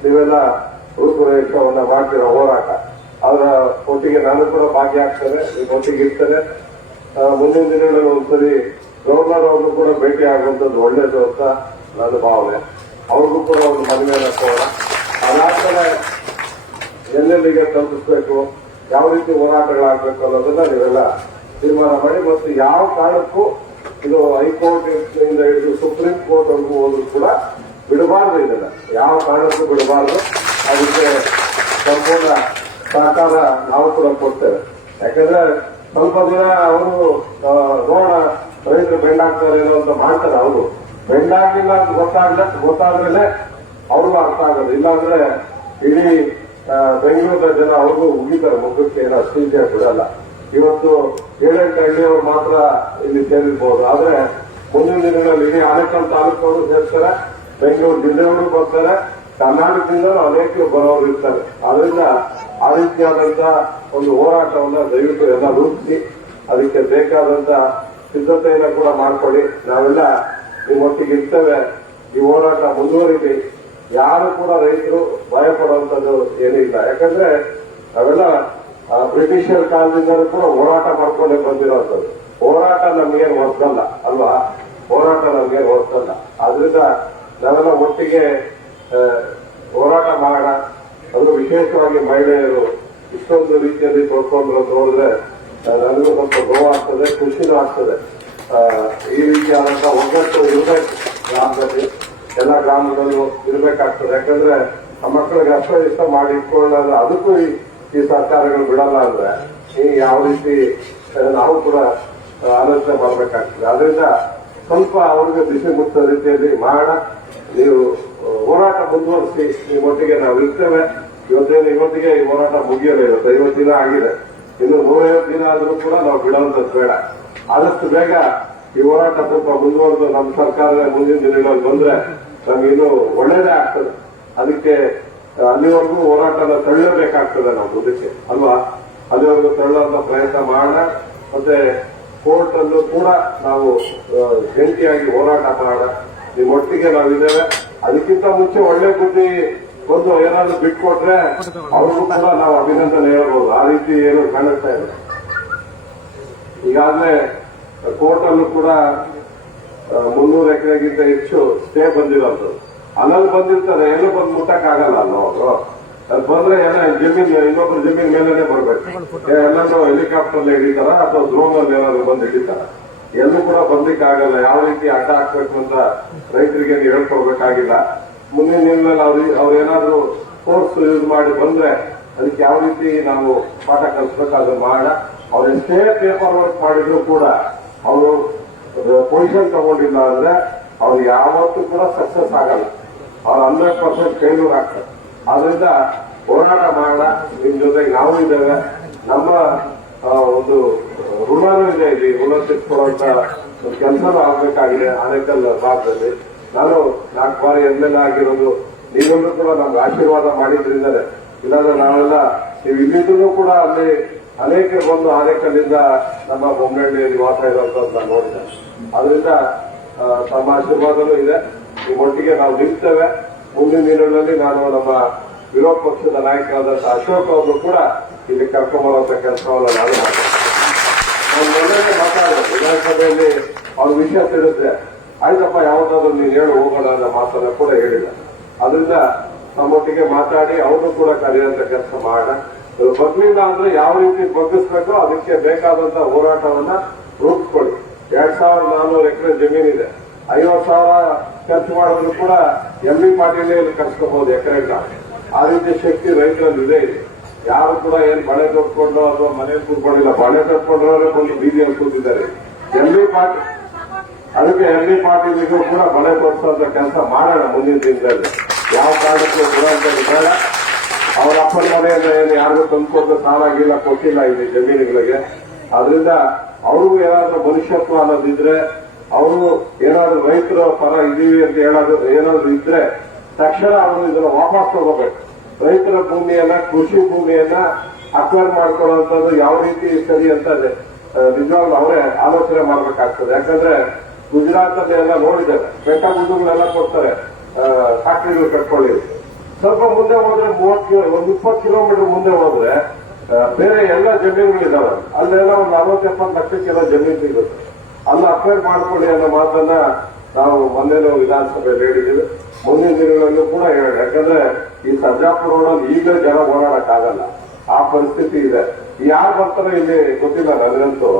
ನೀವೆಲ್ಲ ರೂಪುರೇಷವನ್ನ ಮಾಡ್ತಿರೋ ಹೋರಾಟ ಅದರ ಒಟ್ಟಿಗೆ ನಾನು ಕೂಡ ಭಾಗಿಯಾಗ್ತೇನೆ, ನಿಮ್ಮ ಒಟ್ಟಿಗೆ ಇರ್ತೇನೆ. ಮುಂದಿನ ದಿನಗಳಲ್ಲಿ ಒಂದ್ಸರಿ ಗವರ್ನರ್ ಅವ್ರಿಗೂ ಕೂಡ ಭೇಟಿ ಆಗುವಂಥದ್ದು ಒಳ್ಳೇದು ಅಂತ ನನ್ನ ಭಾವನೆ. ಅವ್ರಿಗೂ ಕೂಡ ಒಂದು ಮನವಿಯನ್ನು ಕೊಡೋಣ. ಅದಾದ್ಮೇಲೆ ಎಲ್ಲೆಲ್ಲಿಗೆ ತಲುಪಿಸ್ಬೇಕು, ಯಾವ ರೀತಿ ಹೋರಾಟಗಳಾಗಬೇಕು ಅನ್ನೋದನ್ನ ನೀವೆಲ್ಲ ತೀರ್ಮಾನ ಮಾಡಿ. ಮತ್ತು ಯಾವ ಕಾರಣಕ್ಕೂ ಇದು ಹೈಕೋರ್ಟ್ ಇಂದ ಹಿಡಿದು ಸುಪ್ರೀಂ ಕೋರ್ಟ್ ವರೆಗೂ ಹೋದ್ರೂ ಕೂಡ ಬಿಡಬಾರ್ದು. ಇದನ್ನ ಯಾವ ಕಾರಣಕ್ಕೂ ಬಿಡಬಾರ್ದು. ಅದಕ್ಕೆ ಸಂಪೂರ್ಣ ಸಹಕಾರ ನಾವು ಕೂಡ ಕೊಡ್ತೇವೆ. ಯಾಕಂದ್ರೆ ಸ್ವಲ್ಪ ದಿನ ಅವರು ನೋಡ ರೈತರು ಬೆಂಡಾಗ್ತಾರೆ ಏನೋ ಅಂತ ಮಾಡ್ತಾರೆ. ಅವರು ಬೆಂಡಾಗಿಲ್ಲ ಅಂತ ಗೊತ್ತಾದ್ಮೇಲೆ ಅವ್ರಿಗೂ ಅರ್ಥ ಆಗೋದು. ಇಲ್ಲಾಂದ್ರೆ ಇಡೀ ಬೆಂಗಳೂರಿನ ಜನ ಅವ್ರಿಗೂ ಉಗಿತಾರೆ ಮುಖಕ್ಕೆ. ಏನೋ ಅಷ್ಟೇ ಬಿಡಲ್ಲ. ಇವತ್ತು 7-8 ಹಳ್ಳಿಯವರು ಮಾತ್ರ ಇಲ್ಲಿ ಸೇರಿರ್ಬೋದು. ಆದ್ರೆ ಮುಂದಿನ ದಿನಗಳಲ್ಲಿ ಇಡೀ ಆನೇಕಲ್ ತಾಲೂಕವರು ಸೇರ್ತಾರೆ, ಬೆಂಗಳೂರು ಜಿಲ್ಲೆಯವರು ಬರ್ತಾರೆ, ಕರ್ನಾಟಕದಿಂದ ಅನೇಕ ಬರೋರು ಇರ್ತಾರೆ. ಆದ್ರಿಂದ ಆ ರೀತಿಯಾದಂತ ಒಂದು ಹೋರಾಟವನ್ನ ದಯವಿಟ್ಟು ಎಲ್ಲ ರೂಪಿಸಿ ಅದಕ್ಕೆ ಬೇಕಾದಂತ ಸಿದ್ಧತೆಯನ್ನು ಕೂಡ ಮಾಡ್ಕೊಳ್ಳಿ. ನಾವೆಲ್ಲ ನಿಮ್ಮೊಟ್ಟಿಗೆ ಇರ್ತೇವೆ. ಈ ಹೋರಾಟ ಮುಂದುವರಿಲಿ. ಯಾರು ಕೂಡ ರೈತರು ಭಯ ಪಡುವಂತದ್ದು ಏನಿಲ್ಲ. ಯಾಕಂದ್ರೆ ನಾವೆಲ್ಲ ಬ್ರಿಟಿಷರ ಕಾಲದಿಂದಲೂ ಕೂಡ ಹೋರಾಟ ಮಾಡ್ಕೊಂಡೇ ಬಂದಿರೋಂಥದ್ದು. ಹೋರಾಟ ನಮ್ಗೇನು ಹೊಸದಲ್ಲ ಅಲ್ವಾ? ಹೋರಾಟ ನಮ್ಗೇನು ಹೊಸದಲ್ಲ. ಆದ್ರಿಂದ ನಾವೆಲ್ಲ ಒಟ್ಟಿಗೆ ಹೋರಾಟ ಮಾಡೋಣ. ಅದು ವಿಶೇಷವಾಗಿ ಮಹಿಳೆಯರು ಇಷ್ಟೊಂದು ರೀತಿಯಲ್ಲಿ ತೊಡ್ಕೊಂಡ್ರು ನೋಡಿದ್ರೆ ನನಗೂ ಸ್ವಲ್ಪ ನೋವಾಗ್ತದೆ, ಖುಷಿನೂ ಆಗ್ತದೆ. ಈ ರೀತಿಯಾದಂತಹ ಒಗ್ಗಟ್ಟು ಇರಬೇಕು ಗ್ರಾಮದಲ್ಲಿ, ಎಲ್ಲ ಗ್ರಾಮದಲ್ಲೂ ಇರಬೇಕಾಗ್ತದೆ. ಯಾಕಂದ್ರೆ ಆ ಮಕ್ಕಳಿಗೆ ಅಷ್ಟ ಇಷ್ಟ ಮಾಡಿ ಇಟ್ಕೊಳ್ಳೋದ್ರೆ ಅದಕ್ಕೂ ಈ ಸರ್ಕಾರಗಳು ಬಿಡಲ್ಲ ಅಂದ್ರೆ ಈ ಯಾವ ರೀತಿ ನಾವು ಕೂಡ ಆಲೋಚನೆ ಮಾಡಬೇಕಾಗ್ತದೆ. ಆದ್ರಿಂದ ಸ್ವಲ್ಪ ಅವ್ರಿಗೆ ಬಿಸಿ ಮುಟ್ಟೋ ರೀತಿಯಲ್ಲಿ ಮಾಡ. ನೀವು ಹೋರಾಟ ಮುಂದುವರಿಸಿ. ನಿಮ್ಮೊಟ್ಟಿಗೆ ನಾವು ಇರ್ತೇವೆ. ಇವತ್ತಿಗೆ ಈ ಹೋರಾಟ ಮುಗಿಯಲೇ ಇರುತ್ತೆ. 50 ದಿನ ಆಗಿದೆ. ಇನ್ನು 150 ದಿನ ಆದರೂ ಕೂಡ ನಾವು ಬಿಡುವಂತದ್ದು ಬೇಡ. ಆದಷ್ಟು ಬೇಗ ಈ ಹೋರಾಟ ಸ್ವಲ್ಪ ಮುಂದುವರೆದು ನಮ್ಮ ಸರ್ಕಾರದ ಮುಂದಿನ ದಿನಗಳಲ್ಲಿ ಬಂದ್ರೆ ನಮ್ಗೆ ಇನ್ನೂ ಒಳ್ಳೇದೇ ಆಗ್ತದೆ. ಅದಕ್ಕೆ ಅಲ್ಲಿವರೆಗೂ ಹೋರಾಟನ ತಳ್ಳಬೇಕಾಗ್ತದೆ ನಾವು ಮುಂದಕ್ಕೆ ಅಲ್ವಾ? ಅಲ್ಲಿವರೆಗೂ ತಳ್ಳುವಂತ ಪ್ರಯತ್ನ ಮಾಡೋಣ. ಮತ್ತೆ ಕೋರ್ಟ್ ಅಲ್ಲೂ ಕೂಡ ನಾವು ಜಂಟಿಯಾಗಿ ಹೋರಾಟ ಮಾಡೋಣ. ನಿಮ್ಮೊಟ್ಟಿಗೆ ನಾವಿದ್ದೇವೆ. ಅದಕ್ಕಿಂತ ಮುಂಚೆ ಒಳ್ಳೆ ಬುದ್ಧಿ ಒಂದು ಏನಾದ್ರು ಬಿಟ್ಕೊಟ್ರೆ ಅವ್ರಿಗೂ ಕೂಡ ನಾವು ಅಭಿನಂದನೆ ಹೇಳ್ಬೋದು. ಆ ರೀತಿ ಏನು ಕಾಣಿಸ್ತಾ ಇದೆ. ಈಗಾಗಲೇ ಕೋರ್ಟ್ ಅಲ್ಲೂ ಕೂಡ 300 ಎಕರೆಗಿಂತ ಹೆಚ್ಚು ಸ್ಟೇ ಬಂದಿರೋದು. ಅಲ್ಲಲ್ಲಿ ಬಂದಿರ್ತಾರೆ, ಎಲ್ಲೂ ಬಂದು ಮುಟ್ಟಕ್ಕಾಗಲ್ಲ ಅಲ್ಲ ಅವರು. ಅದು ಬಂದ್ರೆ ಎಲ್ಲ ಜಮೀನು ಇನ್ನೊಬ್ರು ಜಮೀನ್ ಮೇಲೆನೆ ಬರ್ಬೇಕು. ಎಲ್ಲರೂ ಹೆಲಿಕಾಪ್ಟರ್ ಹಿಡಿತಾರ ಅಥವಾ ಡ್ರೋನ್ ಅಲ್ಲಿ ಏನಾದ್ರು ಬಂದು ಹಿಡಿತಾರ. ಎಲ್ಲೂ ಕೂಡ ಬಂದಿಕ್ಕಾಗಲ್ಲ. ಯಾವ ರೀತಿ ಅಡ್ಡ ಹಾಕ್ಬೇಕು ಅಂತ ರೈತರಿಗೆ ಹೇಳ್ಕೊಡ್ಬೇಕಾಗಿಲ್ಲ. ಮುಂದಿನ ದಿನಗಳಲ್ಲಿ ಅವ್ರೇನಾದ್ರೂ ಫೋರ್ಸ್ ಯೂಸ್ ಮಾಡಿ ಬಂದ್ರೆ ಅದಕ್ಕೆ ಯಾವ ರೀತಿ ನಾವು ಪಾಠ ಕಲಿಸ್ಬೇಕಾದ್ರೆ ಮಾಡ. ಅವ್ರು ಎಷ್ಟೇ ಪೇಪರ್ ವರ್ಕ್ ಮಾಡಿದ್ರು ಕೂಡ ಅವರು ಪೊಸಿಷನ್ ತಗೊಂಡಿಲ್ಲ ಅಂದ್ರೆ ಅವ್ರು ಯಾವತ್ತೂ ಕೂಡ ಸಕ್ಸಸ್ ಆಗಲ್ಲ. ಅವ್ರು 100% ಫೇಲ್ಯೂರ್ ಆಗ್ತಾರೆ. ಆದ್ರಿಂದ ಹೋರಾಟ ಮಾಡೋಣ. ನಿಮ್ ಜೊತೆಗೆ ನಾವು ಇದ್ದೇವೆ. ನಮ್ಮ ಒಂದು ಋಣನೂ ಇದೆ. ಇಲ್ಲಿ ಋಣ ತಿಳ್ಕೊಳ್ಳುವಂತ ಕೆಲಸನೂ ಆಗ್ಬೇಕಾಗಿದೆ ಆನೇಕಲ್ ಭಾಗದಲ್ಲಿ. ನಾನು 4 ಬಾರಿ MLA ಆಗಿರೋದು ನೀವೆಲ್ಲರೂ ಕೂಡ ನಮ್ಗೆ ಆಶೀರ್ವಾದ ಮಾಡಿದ್ರಿಂದಲೇ. ಇಲ್ಲಾಂದ್ರೆ ನಾವೆಲ್ಲ ನೀವು ಇಲ್ಲಿದ್ರು ಕೂಡ ಅಲ್ಲಿ ಅನೇಕರು ಬಂದು ಆನೇಕಲ್ಲಿಂದ ನಮ್ಮ ಬೊಮ್ಮನಹಳ್ಳಿ ನಿವಾಸ ಇರುವಂತದ್ದು ನಾನು ನೋಡಿದೆ. ಆದ್ರಿಂದ ತಮ್ಮ ಆಶೀರ್ವಾದನೂ ಇದೆ. ನಿಮ್ಮೊಟ್ಟಿಗೆ ನಾವು ನಿಲ್ತೇವೆ. ಮುಂದಿನ ದಿನಗಳಲ್ಲಿ ನಾನು ನಮ್ಮ ವಿರೋಧ ಪಕ್ಷದ ನಾಯಕರಾದಂತಹ ಅಶೋಕ್ ಅವರು ಕೂಡ ಇಲ್ಲಿ ಕರ್ಕೊಂಡ್ಬರುವಂತ ಕೆಲಸವನ್ನ ನಾನು ಮಾಡ್ತೇನೆ. ನಾನು ಮೊದಲೇ ಮಾತಾಡಿದೆ ವಿಧಾನಸಭೆಯಲ್ಲಿ ಅವ್ರ ವಿಷಯ ತಿಳಿದ್ರೆ ಆಯ್ತಪ್ಪ ಯಾವತ್ತಾದ್ರೂ ನೀನು ಹೇಳಿ ಹೋಗೋಣ ಅನ್ನೋ ಮಾತನ್ನ ಕೂಡ ಹೇಳಿಲ್ಲ. ಅದರಿಂದ ನಮ್ಮೊಟ್ಟಿಗೆ ಮಾತಾಡಿ ಅವರು ಕೂಡ ಕರೆಯುವಂತ ಕೆಲಸ ಮಾಡೋಣ. ಬಗ್ಲಿಲ್ಲ ಅಂದ್ರೆ ಯಾವ ರೀತಿ ಬಗ್ಗಿಸ್ಬೇಕೋ ಅದಕ್ಕೆ ಬೇಕಾದಂತ ಹೋರಾಟವನ್ನ ರೂಪಿಸ್ಕೊಳ್ಳಿ. 2400 ಎಕರೆ ಜಮೀನಿದೆ. 50,000 ಖರ್ಚು ಮಾಡಿದ್ರು ಕೂಡ MB ಪಾಟೀಲೇ ಇಲ್ಲಿ ಕರ್ಸ್ಕೋಬಹುದು ಎಕರೆಗಳ. ಆ ರೀತಿ ಶಕ್ತಿ ರೈತರಲ್ಲಿ ಇದೆ. ಯಾರು ಕೂಡ ಏನ್ ಬಳೆ ಕಟ್ಕೊಂಡು ಅಥವಾ ಮನೇಲಿ ಕೂತ್ಕೊಂಡಿಲ್ಲ. ಬಳೆ ಕಟ್ಕೊಂಡ್ರೆ ಬಂದು ಬೀದಿಯಲ್ಲಿ ಕೂತಿದ್ದಾರೆ. MB ಪಾಟೀಲ್ ಅದಕ್ಕೆ MB ಪಾಟೀಲಿಗೂ ಕೂಡ ಬಳೆ ತೋರಿಸುವಂತ ಕೆಲಸ ಮಾಡೋಣ ಮುಂದಿನ ದಿನದಲ್ಲಿ. ಯಾವ ಕಾರಣಕ್ಕೂ ಬಿಡುವಂತದ್ದು ಬೇಡ. ಅವರ ಅಪ್ಪನ ಮನೆಯಿಂದ ಏನು ಯಾರಿಗೂ ತಂದುಕೊಂಡು ಸಾಲಾಗಿಲ್ಲ ಕೊಟ್ಟಿಲ್ಲ ಇಲ್ಲಿ ಜಮೀನುಗಳಿಗೆ. ಆದ್ರಿಂದ ಅವ್ರಿಗೂ ಏನಾದ್ರೂ ಮನುಷ್ಯತ್ವ ಅನ್ನೋದಿದ್ರೆ, ಅವರು ಏನಾದ್ರು ರೈತರ ಪರ ಇದೀವಿ ಅಂತ ಏನಾದ್ರು ಇದ್ರೆ ತಕ್ಷಣ ಅವರು ಇದನ್ನ ವಾಪಸ್ ತಗೋಬೇಕು. ರೈತರ ಭೂಮಿಯನ್ನ, ಕೃಷಿ ಭೂಮಿಯನ್ನ ಅಕ್ವೈರ್ ಮಾಡ್ಕೊಳ್ಳುವಂಥದ್ದು ಯಾವ ರೀತಿ ಸರಿ ಅಂತ ನಿಜವಾಗ್ಲೂ ಅವರೇ ಆಲೋಚನೆ ಮಾಡಬೇಕಾಗ್ತದೆ. ಯಾಕಂದ್ರೆ ಗುಜರಾತ್ ಅಲ್ಲಿ ಎಲ್ಲ ನೋಡಿದ್ದಾರೆ. ಬೆಟ್ಟ ಗುಡ್ಡಗಳೆಲ್ಲ ಕೊಡ್ತಾರೆ ಫ್ಯಾಕ್ಟರಿಗಳು ಕಟ್ಕೊಳ್ಳಿ. ಸ್ವಲ್ಪ ಮುಂದೆ ಹೋದ್ರೆ 20 ಕಿಲೋಮೀಟರ್ ಮುಂದೆ ಹೋದ್ರೆ ಬೇರೆ ಎಲ್ಲ ಜಮೀನುಗಳಿದಾವೆ. ಅಲ್ಲೆಲ್ಲ ಒಂದು 40-70 ಲಕ್ಷಕ್ಕೆಲ್ಲ ಜಮೀನು ಸಿಗುತ್ತೆ. ಅಲ್ಲಿ ಅಕ್ವೈರ್ ಮಾಡ್ಕೊಳ್ಳಿ ಅನ್ನೋ ಮಾತನ್ನ ನಾವು ಮೊನ್ನೆ ವಿಧಾನಸಭೆಯಲ್ಲಿ ಹೇಳಿದ್ದೀವಿ. ಮುಂದಿನ ದಿನಗಳಲ್ಲೂ ಕೂಡ ಹೇಳಿ. ಯಾಕಂದ್ರೆ ಈ ಸರ್ಜಾಪುರ ರೋಡಲ್ಲಿ ಈಗಲೇ ಜನ ಓಡಾಡಕ್ಕಾಗಲ್ಲ. ಆ ಪರಿಸ್ಥಿತಿ ಇದೆ. ಯಾರು ಬರ್ತಾರೋ ಇಲ್ಲಿ ಗೊತ್ತಿಲ್ಲ ನನಗಂತೂ.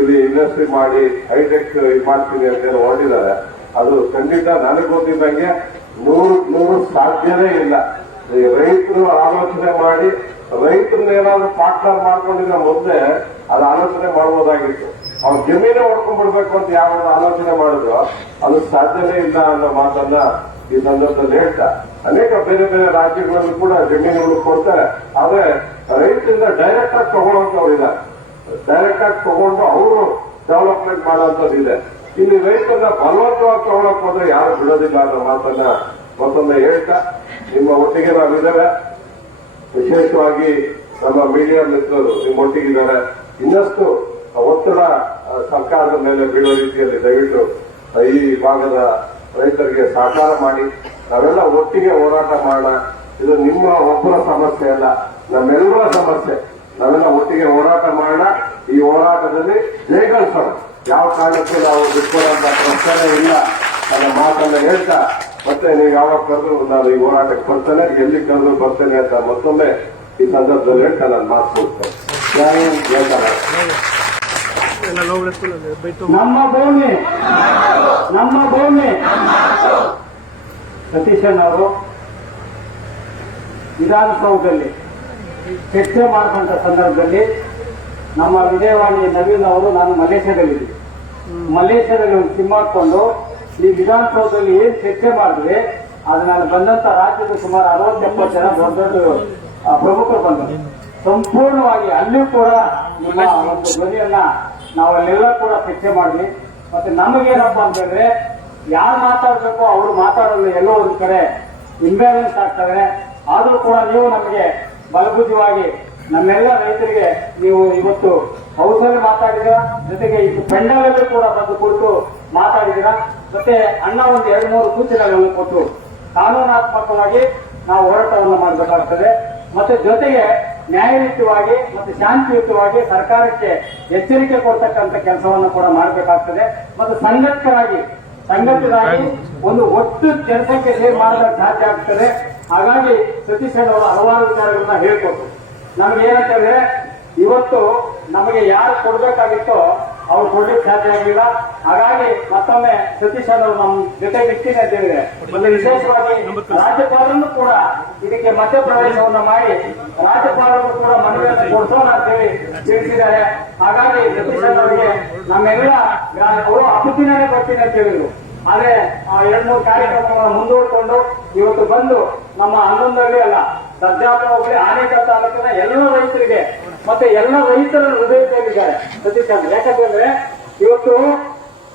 ಇಲ್ಲಿ ಇಂಡಸ್ಟ್ರಿ ಮಾಡಿ ಹೈಟೆಕ್ ಇದು ಮಾಡ್ತೀನಿ ಅಂತ ಹೊರಟಿದ್ದಾರೆ. ಅದು ಖಂಡಿತ ನನಗೆ ಗೊತ್ತಿದ್ದಂಗೆ 100 ಸಾಧ್ಯವೇ ಇಲ್ಲ. ಈ ರೈತರು ಆಲೋಚನೆ ಮಾಡಿ ರೈತರನ್ನ ಏನಾದ್ರು ಪಾರ್ಟ್ನರ್ ಮಾಡ್ಕೊಂಡಿದ್ರೆ ಮೊದಲೇ ಅದು ಆಲೋಚನೆ ಮಾಡಬಹುದಾಗಿತ್ತು. ಅವ್ರ ಜಮೀನೇ ಹೊಡ್ಕೊಂಡ್ಬಿಡ್ಬೇಕು ಅಂತ ಯಾವ ಆಲೋಚನೆ ಮಾಡಿದ್ರು ಅದು ಸಾಧ್ಯವೇ ಇಲ್ಲ ಅನ್ನೋ ಮಾತನ್ನ ಈ ಸಂದರ್ಭದಲ್ಲಿ ಹೇಳ್ತಾ, ಅನೇಕ ಬೇರೆ ಬೇರೆ ರಾಜ್ಯಗಳಲ್ಲಿ ಕೂಡ ಜಮೀನುಗಳು ಕೊಡ್ತಾರೆ. ಆದ್ರೆ ರೈತರಿಂದ ಡೈರೆಕ್ಟ್ ಆಗಿ ತಗೊಳ್ಳೋಂಥವ್ರಿದ್ದಾರೆ. ಡೈರೆಕ್ಟ್ ಆಗಿ ತಗೊಂಡು ಅವರು ಡೆವಲಪ್ಮೆಂಟ್ ಮಾಡೋಂಥದ್ದು ಇದೆ. ಇಲ್ಲಿ ರೈತರನ್ನ ಬಲವಂತವಾಗಿ ತಗೊಳಕ್ ಹೋದ್ರೆ ಯಾರು ಬಿಡೋದಿಲ್ಲ ಅನ್ನೋ ಮಾತನ್ನ ಮತ್ತೊಮ್ಮೆ ಹೇಳ್ತಾ, ನಿಮ್ಮ ಒಟ್ಟಿಗೆ ನಾವಿದ್ದೇವೆ. ವಿಶೇಷವಾಗಿ ನಮ್ಮ ಮೀಡಿಯಾ ಮಿತ್ರರು ನಿಮ್ಮೊಟ್ಟಿಗಿದ್ದಾರೆ. ಇನ್ನಷ್ಟು ಒತ್ತಡ ಸರ್ಕಾರದ ಮೇಲೆ ಬೀಳೋ ರೀತಿಯಲ್ಲಿ ದಯವಿಟ್ಟು ಈ ಭಾಗದ ರೈತರಿಗೆ ಸಹಕಾರ ಮಾಡಿ ನಾವೆಲ್ಲ ಒಟ್ಟಿಗೆ ಹೋರಾಟ ಮಾಡೋಣ. ಇದು ನಿಮ್ಮ ಒಬ್ಬರ ಸಮಸ್ಯೆ ಅಲ್ಲ, ನಮ್ಮೆಲ್ಲರ ಸಮಸ್ಯೆ. ನಾವೆಲ್ಲ ಒಟ್ಟಿಗೆ ಹೋರಾಟ ಮಾಡೋಣ. ಈ ಹೋರಾಟದಲ್ಲಿ ಜಯಗಳಿಸೋಣ. ಯಾವ ಕಾರಣಕ್ಕೂ ನಾವು ಬಿಟ್ಕೊಳ್ಳೋಂತ ಪ್ರಶ್ನೆ ಇಲ್ಲ ನನ್ನ ಮಾತನ್ನ ಹೇಳ್ತಾ, ಮತ್ತೆ ನೀವು ಯಾವಾಗ ಕರೆದ್ರು ನಾನು ಈ ಹೋರಾಟಕ್ಕೆ ಬರ್ತೇನೆ, ಎಲ್ಲಿ ಕರೆದ್ರು ಬರ್ತೇನೆ ಅಂತ ಮತ್ತೊಮ್ಮೆ ಈ ಸಂದರ್ಭದಲ್ಲಿ ಹೇಳ್ತಾ ನಾನು ಮಾತು ಹೇಳ್ತಾರೆ. ನಮ್ಮ ಭೂಮಿ ನಮ್ಮ ಭೂಮಿ ಸತೀಶನ್ ಅವರು ವಿಧಾನಸೌಧದಲ್ಲಿ ಚರ್ಚೆ ಮಾಡಿದಂತ ಸಂದರ್ಭದಲ್ಲಿ ನಮ್ಮ ವಿಜಯವಾಣಿ ನವೀನ್ ಅವರು ನಾನು ಮಲೇಷ್ಯಾದಲ್ಲಿದ್ದೆ. ಮಲೇಷ್ಯಾದಲ್ಲಿ ಒಂದು ಸಿಮ್ ಹಾಕೊಂಡು ಈ ವಿಧಾನಸೌಧದಲ್ಲಿ ಏನ್ ಚರ್ಚೆ ಮಾಡಿದ್ವಿ ಅದನ್ನ ಬಂದಂತ ರಾಜ್ಯದ ಸುಮಾರು 60-70 ಜನ ದೊಡ್ಡ ದೊಡ್ಡ ಪ್ರಮುಖರು ಬಂದರು. ಸಂಪೂರ್ಣವಾಗಿ ಅಲ್ಲಿಯೂ ಕೂಡ ನಿಮ್ಮ ಒಂದು ಧ್ವನಿಯನ್ನ ನಾವಲ್ಲೆಲ್ಲ ಕೂಡ ಚರ್ಚೆ ಮಾಡಿದ್ವಿ. ಮತ್ತೆ ನಮಗೇನಪ್ಪಾ ಅಂತಂದ್ರೆ ಯಾರು ಮಾತಾಡ್ಬೇಕು ಅವರು ಮಾತಾಡಲು ಎಲ್ಲೋ ಒಂದು ಕಡೆ ಇಂಬ್ಯಾಲೆನ್ಸ್ ಆಗ್ತದೆ. ಆದ್ರೂ ಕೂಡ ನೀವು ನಮಗೆ ಬಲಬುದ್ಧಿವಾಗಿ ನಮ್ಮೆಲ್ಲ ರೈತರಿಗೆ ನೀವು ಇವತ್ತು ಹೌಸಲ್ಲಿ ಮಾತಾಡಿದ್ರ, ಜೊತೆಗೆ ಇದು ಪೆಂಡಲಲ್ಲೂ ಕೂಡ ಬಂದು ಕುಳಿತು ಮಾತಾಡಿದಿರ. ಮತ್ತೆ ಅಣ್ಣ ಒಂದು 2-3 ಸೂಚನೆಗಳನ್ನು ಕೊಟ್ಟರು. ಕಾನೂನಾತ್ಮಕವಾಗಿ ನಾವು ಹೋರಾಟವನ್ನು ಮಾಡಬೇಕಾಗ್ತದೆ. ಮತ್ತೆ ಜೊತೆಗೆ ನ್ಯಾಯಯುತವಾಗಿ ಮತ್ತೆ ಶಾಂತಿಯುತವಾಗಿ ಸರ್ಕಾರಕ್ಕೆ ಎಚ್ಚರಿಕೆ ಕೊಡ್ತಕ್ಕಂಥ ಕೆಲಸವನ್ನು ಕೂಡ ಮಾಡಬೇಕಾಗ್ತದೆ. ಮತ್ತು ಸಂಘಟಿತರಾಗಿ ಒಂದು ಒಟ್ಟು ಕೆಲಸಕ್ಕೆ ಸೇರ್ ಮಾಡಲು ಸಾಧ್ಯ ಆಗ್ತದೆ. ಹಾಗಾಗಿ ಸತೀಶ್ ಅವರು ಹಲವಾರು ವಿಚಾರಗಳನ್ನ ಹೇಳ್ಕೊಟ್ರು. ನಮ್ಗೆ ಏನಂತಂದ್ರೆ ಇವತ್ತು ನಮಗೆ ಯಾರು ಕೊಡ್ಬೇಕಾಗಿತ್ತೋ ಅವ್ರು ಕೊಡ್ಲಿಕ್ಕೆ ಸಾಧ್ಯ ಆಗಿಲ್ಲ. ಹಾಗಾಗಿ ಮತ್ತೊಮ್ಮೆ ಸತೀಶ್ ಅವರು ನಮ್ಮ ಜೊತೆ ವ್ಯಕ್ತಿನ ಅಂತ ಹೇಳಿದ್ರೆ, ಮತ್ತೆ ವಿಶೇಷವಾಗಿ ರಾಜ್ಯಪಾಲರನ್ನು ಕೂಡ ಇದಕ್ಕೆ ಮಧ್ಯಪ್ರವೇಶವನ್ನ ಮಾಡಿ ರಾಜ್ಯಪಾಲರು ಕೂಡ ಮನವಿಯನ್ನು ಕೊಡಿಸೋಣ ಅಂತ ಹೇಳಿ ತಿಳಿಸಿದ್ದಾರೆ. ಹಾಗಾಗಿ ಸತೀಶ್ ಅವರಿಗೆ ನಮ್ಮೆಲ್ಲ ಅವರು ಅಪುದಿನೇ ಬರ್ತೀನಿ ಅಂತ ಹೇಳಿದ್ರು. ಆದ್ರೆ 2-3 ಕಾರ್ಯಕ್ರಮಗಳನ್ನು ಮುಂದೂಡಿಕೊಂಡು ಇವತ್ತು ಬಂದು ನಮ್ಮ ಹನ್ನೊಂದರಲ್ಲಿ ಅಲ್ಲ ಸದ್ಯಾಪುರ ಹೋಗಿ ಆನೇಕಲ್ ತಾಲೂಕಿನ ಎಲ್ಲ ರೈತರಿಗೆ ಮತ್ತೆ ಎಲ್ಲ ರೈತರ ಹೃದಯದಲ್ಲಿದ್ದಾರೆ ಸತೀಶ್ ಅವರು. ಯಾಕಂತಂದ್ರೆ ಇವತ್ತು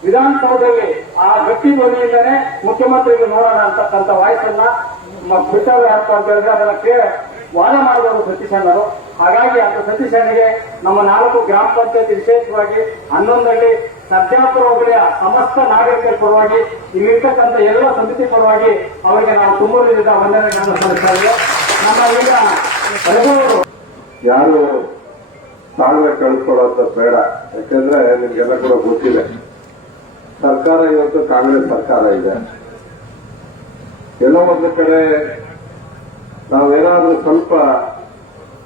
ವಿಧಾನಸೌಧದಲ್ಲಿ ಆ ಗಟ್ಟಿ ಧ್ವನಿಯಿಂದನೇ ಮುಖ್ಯಮಂತ್ರಿಗೆ ನೋಡೋಣ ಅಂತಕ್ಕಂಥ ವಾಯ್ಸನ್ನ ಬಿಟ್ಟವ್ರು ಯಾರು ಅಂತ ಹೇಳಿದ್ರೆ ಅದನ್ನ ವಾದ ಮಾಡಿದವರು ಸತೀಶ್ ಅವರು. ಹಾಗಾಗಿ ಅಂತ ಸತೀಶ್ ಅವರಿಗೆ ನಮ್ಮ 4 ಗ್ರಾಮ ಪಂಚಾಯತ್ ವಿಶೇಷವಾಗಿ 11ರಲ್ಲಿ ಸದ್ಯಾಪುರ ಹೋಬಳಿಯ ಸಮಸ್ತ ನಾಗರಿಕರ ಪರವಾಗಿ ಇಲ್ಲಿರ್ತಕ್ಕಂಥ ಎಲ್ಲ ಸಮಿತಿ ಪರವಾಗಿ ಅವರಿಗೆ ನಾವು ತುಂಬುವುದರಿಂದ ವಂದನೆಗಳನ್ನು ಸಲ್ಲಿಸ್ತಾ ಇದ್ದೇವೆ. ನಮ್ಮ ಈಗ ಯಾರು ತಾಳ್ಮೆ ಕಳ್ಕೊಳ್ಳೋದು ಬೇಡ. ಯಾಕಂದ್ರೆ ನಿಮ್ಗೆಲ್ಲ ಕೂಡ ಗೊತ್ತಿದೆ, ಸರ್ಕಾರ ಇವತ್ತು ಕಾಂಗ್ರೆಸ್ ಸರ್ಕಾರ ಇದೆ. ಎಲ್ಲೋ ಒಂದು ಕಡೆ ನಾವೇನಾದ್ರೂ ಸ್ವಲ್ಪ